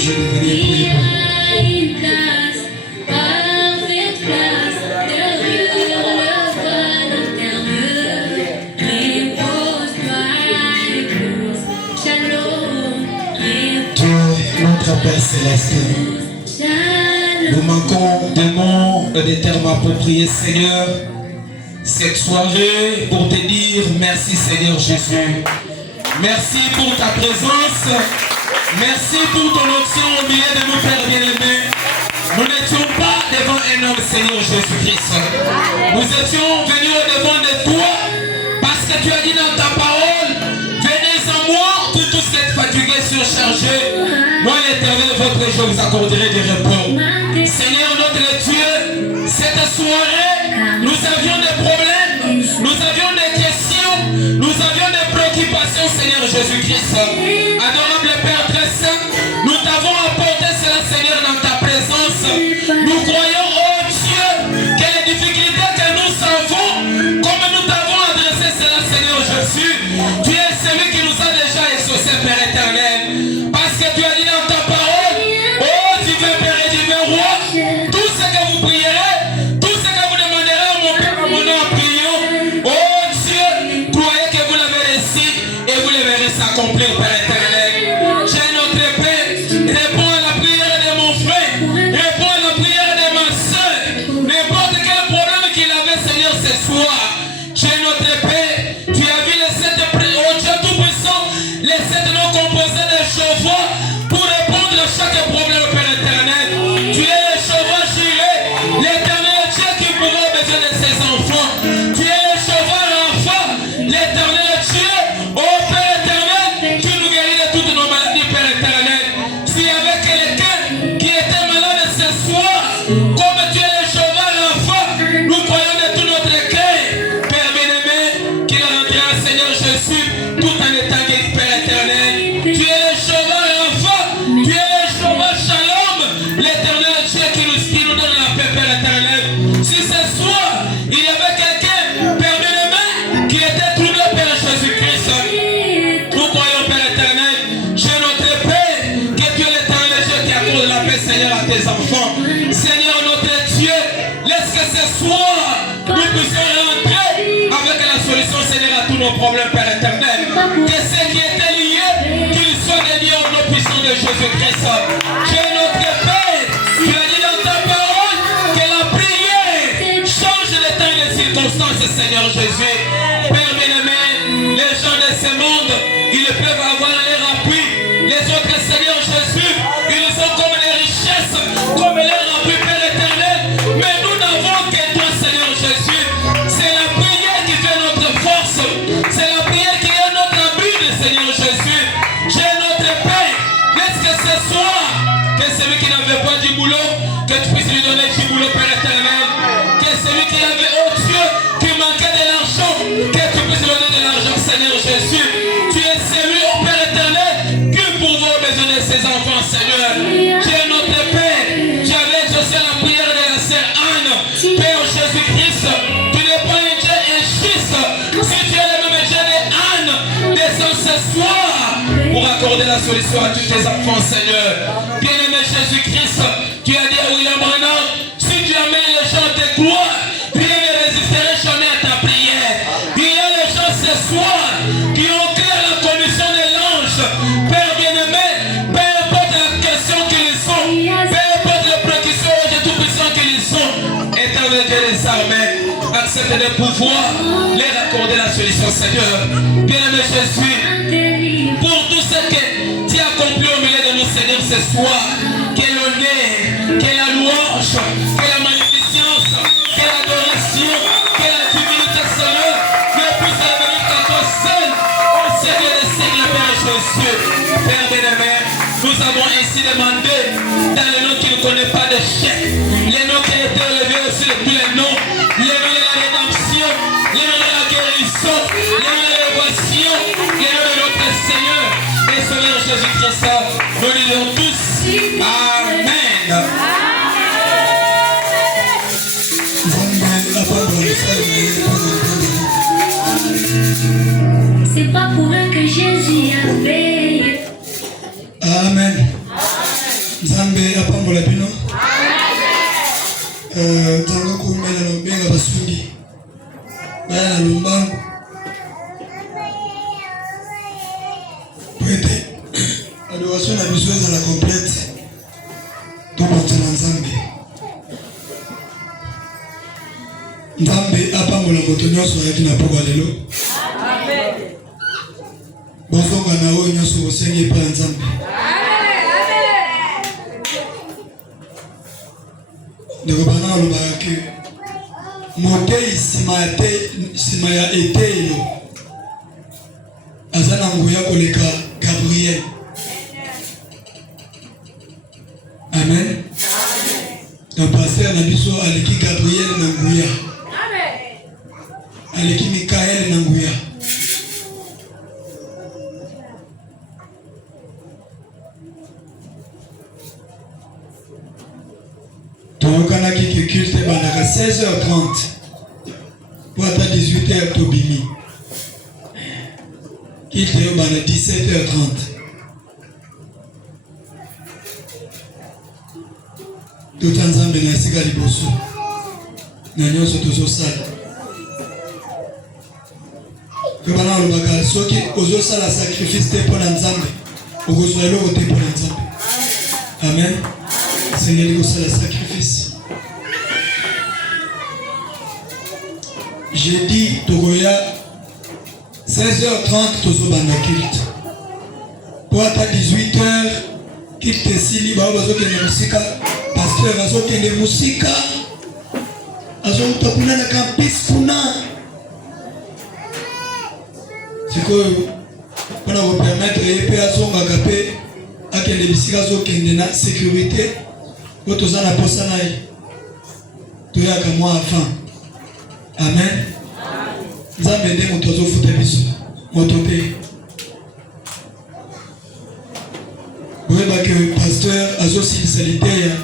projet de venir prier. Notre Père Céleste, nous manquons de mots et des termes appropriés, Seigneur, cette soirée pour te dire merci, Seigneur Jésus. Merci pour ta présence, merci pour ton onction au milieu de nous, Père bien-aimé. Nous n'étions pas devant un homme, Seigneur Jésus-Christ. Nous étions venus au-devant de toi parce que tu as dit dans ta parole, venez en moi, vous tous êtes fatigués, surchargés. Moi, l'Éternel, votre je vous accorderai du repos. Seigneur notre Dieu, cette soirée, nous avions des problèmes, nous avions des questions, nous avions des préoccupations, Seigneur Jésus-Christ. Adorable Père très saint, nous t'avons apporté cela, Seigneur, dans ta présence. Nous croyons, oh Dieu, que les difficultés que nous avons, comme nous t'avons adressé cela, Seigneur Jésus, tu es celui qui nous a déjà exaucé, Père éternel. Parce que tu as dit dans ta parole, oh divin Père et divin Roi, tout ce que vous prierez, tout ce que vous demanderez à mon Père, à mon nom en priant, oh Dieu, croyez que vous l'avez reçu et vous le verrez s'accomplir, Père éternel. J'ai notre Père, réponds à la prière de mon frère, réponds à la prière de ma soeur, n'importe quel problème qu'il avait, Seigneur, ce soir. J'ai notre Père, tu as vu les 7 prières, oh Dieu tout-puissant, les 7 noms composés de chevaux pour répondre à chaque problème, Père éternel. Tu es le cheval juré, l'éternel Dieu qui pourra besoin de ses enfants. Tu es le cheval enfant, l'éternel Dieu, oh Père éternel, qui nous guérit de toutes nos maladies, Père éternel. S'il y avait quelqu'un qui était malade ce soir, comme tu es le cheval enfant, nous croyons de tout notre cœur, Père bien-aimé, qu'il rendra, Seigneur Jésus, tout en étant guéri, Père éternel. Tu es le cheval enfant, tu es le cheval shalom, l'éternel Dieu qui nous donne la paix, Père éternel. Si ce soir, il y avait quelqu'un, Père bien-aimé, qui était troublé, Père Jésus-Christ, nous croyons, Père éternel, j'ai notre Père, que tu es l'éternel Dieu qui accorde la paix, Seigneur, à tes enfants. Seigneur notre Dieu, laisse que ce soir, nous puissions rentrer avec la solution, Seigneur, à tous nos problèmes, Père éternel. Que ce qui était lié, qu'il soit délié au nom puissant de Jésus-Christ. J'ai notre Père, tu as dit dans ta parole que la prière change les temps et les circonstances, Seigneur Jésus. Père bien-aimé, les gens de ce monde, ils peuvent avoir leur appui. Les autres, Seigneur Jésus, ils sont comme les richesses, comme leur appui, Père éternel. Mais nous n'avons que toi, Seigneur Jésus. C'est la prière qui fait notre force. C'est la prière qui est notre but, Seigneur Jésus. J'ai notre Père. Laisse que ce soir, que celui qui n'avait pas du boulot, que tu puisses lui donner du boulot, Père éternel. Que celui qui avait, oh Dieu, qui manquait de l'argent, que tu puisses lui donner de l'argent, Seigneur Jésus. Tu es celui, oh Père éternel, qui pourra besoin de ses enfants, Seigneur. J'ai notre Père. Tu avais exaucé la prière de la sœur Anne. Père Jésus-Christ, tu n'es pas un Dieu injuste. Si tu es le même Dieu de Anne, descends ce soir pour accorder la solution à tous tes enfants, Seigneur. Bien-aimé Jésus-Christ, tu as dit à William Branham, si tu amènes les gens de gloire, rien ne résisterait jamais à ta prière. Il y a les gens ce soir qui ont créé la commission de l'ange. Père bien-aimé, peu importe la question qu'ils sont, peu importe les précautions de tout puissant qu'ils sont, éternel Dieu des armées, accepte de pouvoir les accorder la solution, Seigneur. Bien-aimé Jésus, pour tout ce que tu as accompli au milieu de nous, Seigneur, ce soir, que l'honneur, que la louange, que la magnificence, que l'adoration, que la divinité, Seigneur, ne puisse revenir qu'à toi seul, au Seigneur des siècles, Père Jésus. Père bien-aimé, nous avons ainsi demandé, dans le nom qui ne connaît pas de chèque, les noms qui ont été élevés aussi de tous les noms, les noms de la rédemption, les noms de la guérison, les noms de l'élévation, les noms de notre Seigneur et Seigneur Jésus-Christ. Nous disons tous Amen. C'est pas pour eux que Jésus a fait. Amen. Nzambe apambola bino. Tango kumela no benga basungi. Baya na lumbangu. Pwete. Adoration na biso za la complète. Tokote na Nzambe. Nzambe apambola moto nyonso ayaki na poko lelo. Amen. Bozonga na oyo nyonso bosengi epai ya Nzambe. Ndeko bana olobaka ke motei nsima ya etelo aza na nguya koleka Gabriel. Amen. Na paster na biso aleki Gabriel na nguya. Aleki Mikael na nguya. Toyokanaki ke culte bandaka 16h30 pour ata 18h tobimi. Culte yo bana 17h30. Tota Nzambe na esika liboso na nyonso tozosala. Ke bana olobaka soki ozosala sacrifice te mpo na Nzambe okozwa eloko te mpo na Nzambe. Amen. Seigneur kosala sacrifice. J'ai dit tokoya 16h30 tozobanda culte. Po ata 18h culte sili bao bazokende musika. Pasteur azokende musika. Azokutapuna na campus kuna. Sikoyo pona ko permettre yepe azongaka pe akende bisika azokende na sécurité. Otoza na posa na ye. Toyaka mwa avant. Amen. Nzambe nde moto azofuta biso. Moto te. Oyeba ke pasteur azosilisa liteya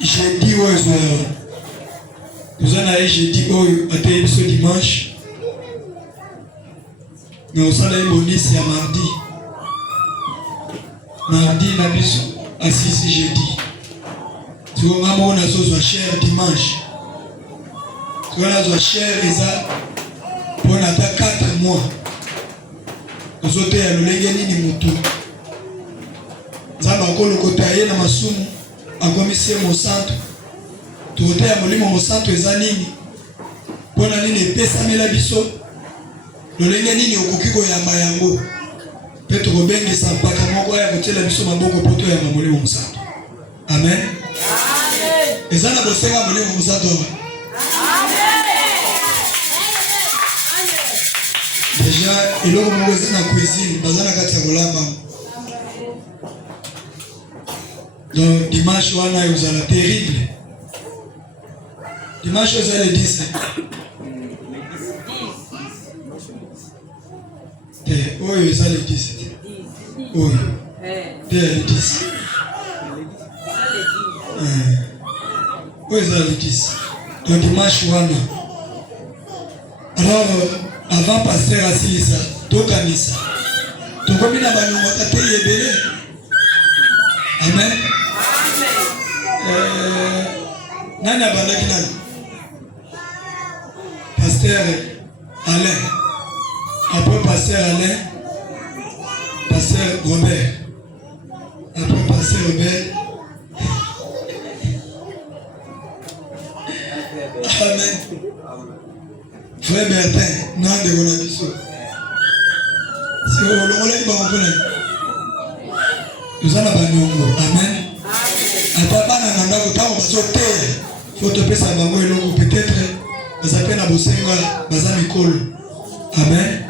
jeudi oyo ezwaya. Toza na ye jeudi oyo ateye biso dimanche. Na osala ye bonisi ya mardi. Mardi na biso asisi jeudi. Tu vois, maman, on a besoin de chair dimanche. Tu vois, on a besoin de chair, on a 4 mois. Nous autres, nous avons ni mutu. Zaba kolo kotaye na masumu, agomisie mo santo. Tuote ya molimo mo santo ezanini. Pona nini pesa mela biso. Lolenge nini okukiko ya mayango. Peto kobenge sampaka moko ya kotela biso maboko poto ya molimo mo santo. Amen. Ezana bosenga molimo musato wa. Déjà eloko moko na cuisine bazana kati ya kolamba. Donc dimanche wana yozala terrible. Dimanche ozala le 10. Oyo eza le 10. Oyo. Le 10. Où est le 10? Donc dimanche wana. Alors avant pasteur asilisa tokanisa. Tokomina banyo tate yebele. Amen. Nani abandaki nani? Pasteur Alain. Après pasteur Alain, pasteur Robert. Après pasteur Robert. Amen. Frère Bertin, non de Gonabiso. Si on le voit, nous allons à Amen. Atabana nanda kutao bazote. Faut te payer ça bango eloko peut-être. Vous appelez na bosenga bazami kolo. Amen.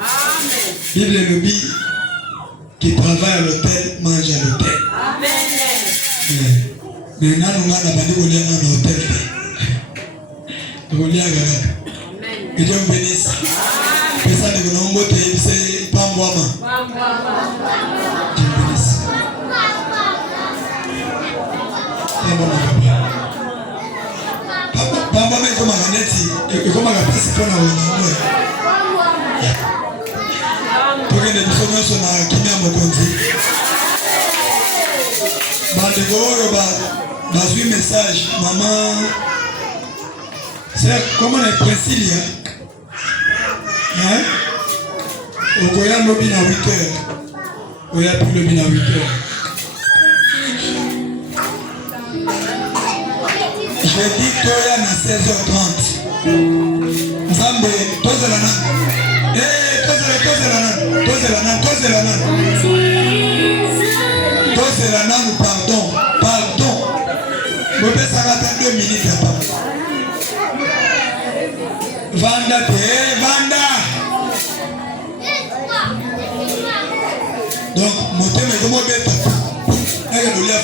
Bible le dit qui travaille à l'hôtel mange à l'hôtel. Amen. Mais nanu ngana bandi kolia na hôtel. Kolia gaga. Que Dieu vous bénisse. Pesa de gonombo te ibise pambwama. Dieu bénisse. Pamba me koma ganeti, koma gapesi pona wona. Tokende biso nyonso na kimia mokonzi. bandeko oyo bazwi message maman c'est comment est Priscilla hein okoya lobi na 8h oya pi lobi na 8h je dis toya na 16h30 nzambe tozela nani tozela nanu pardon bopesaka ta 2 minutes ya papa vanda te vanda donc motema ekomobeta ayelolia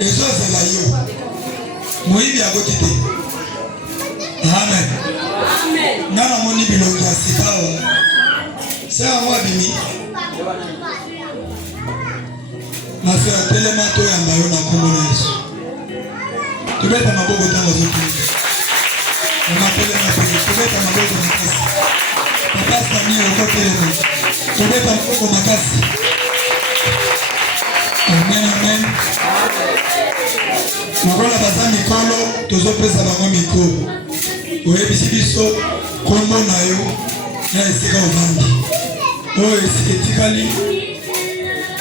ezozela yo moyibi akoti te amen nga namoni bilongi ya sika awa se yango abimi nafe atelema toyamba yo na kombo na yesu tobeta maboko ntango ozokende omatelema pe tobeta maboko makasi makasi na mie okotelema tobeta maboko makasi amen lokola baza mikolo tozopesa bango mikro oyebisi biso kombo na yo na esika ovandi oyo esika etikali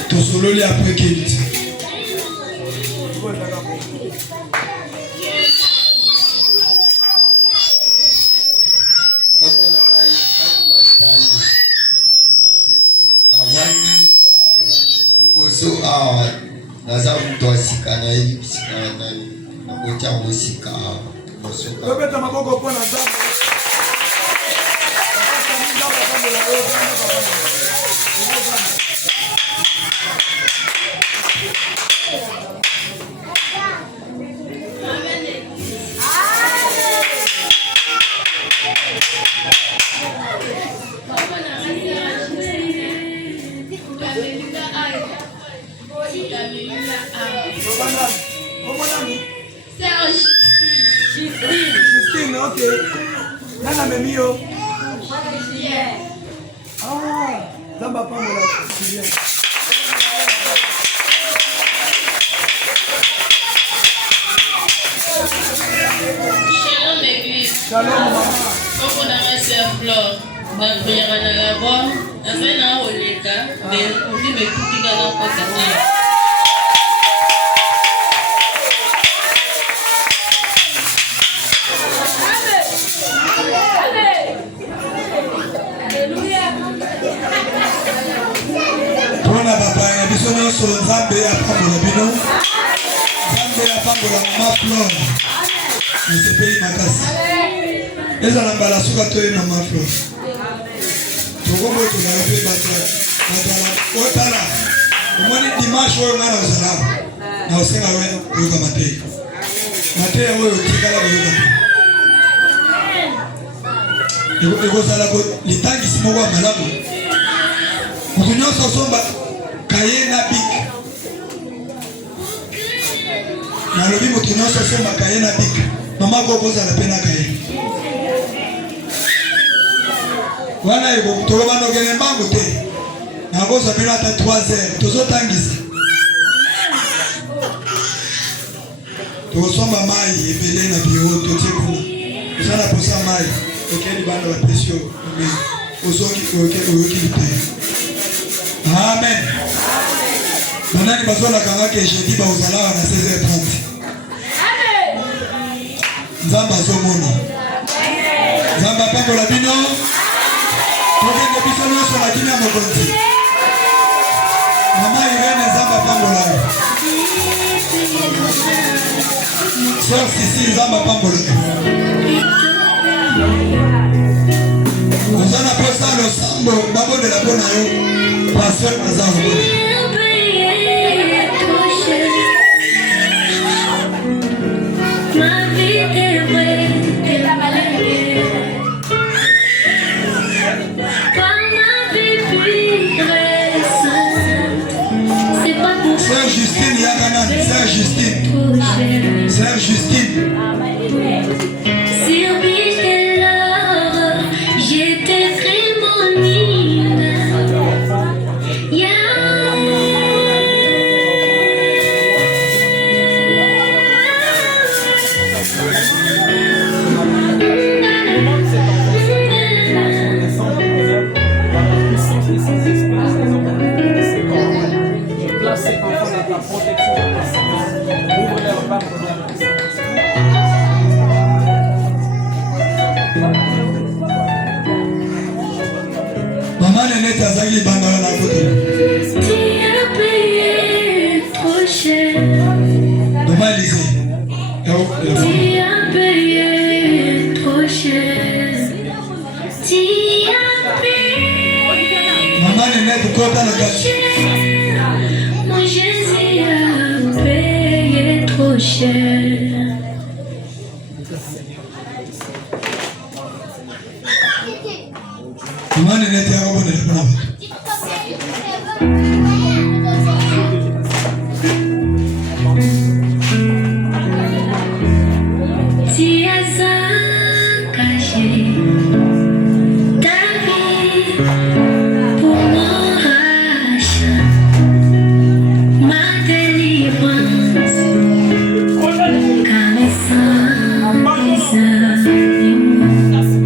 tosololi apres keliti avandi liboso awa naza moto asika nayebi bisika nani nakotya mosika awa tobeta maboko mpo na nzambe Justine, ok. Nana memio. Ah, Zamba Pamola. Shalom église. Shalom maman. Comme on a ma sœur Flore, ma prière à la voix, la fin n'a pas eu le cas, mais on dit mais tout qui gagne encore ça. Pona papa ya biso nyonso nzambe apambola bino nzambe apambola mama Flore esepeli makasi ezala mbala suka toye mama Flore tokobotola mpe bato otala omoni dimanche oyo nga na ozala na osenga oyoka mateya oyo otikala oyoka te ekozala litangisi moko ya malamu moto nyonso osomba kaye na bik nalobi moto nyonso osomba kaye na bik mama kokozala mpe na kaye wana tokobanda okende mbangu te nakozwa bino ata 3 heures tozotangisa tokosomba mai ebele na biro totie kuna oza na posa mai okeli bana bapesi yo ozoki oyoki te amen banani bazolaka ngaki jeudi baozalawa na 16h30 nzambe azomona nzambe apambola bino tokende biso nyonso na kimia mokonzi mama irene nzambe apambola yo sœur sisi nzambe apambola yo oza na posa losambo babondela mpo na yo pasteur nazaro ma vie est vraie, par ma vie pure, c'est pas pour Sœur Justine Yakanan, Sœur Justine, trop cher. Sœur Justine. Sur Michel-Laure, j'étais très bonne. Yeah. cher. Mon Jésus a payé trop cher. Imani neti yako bwana.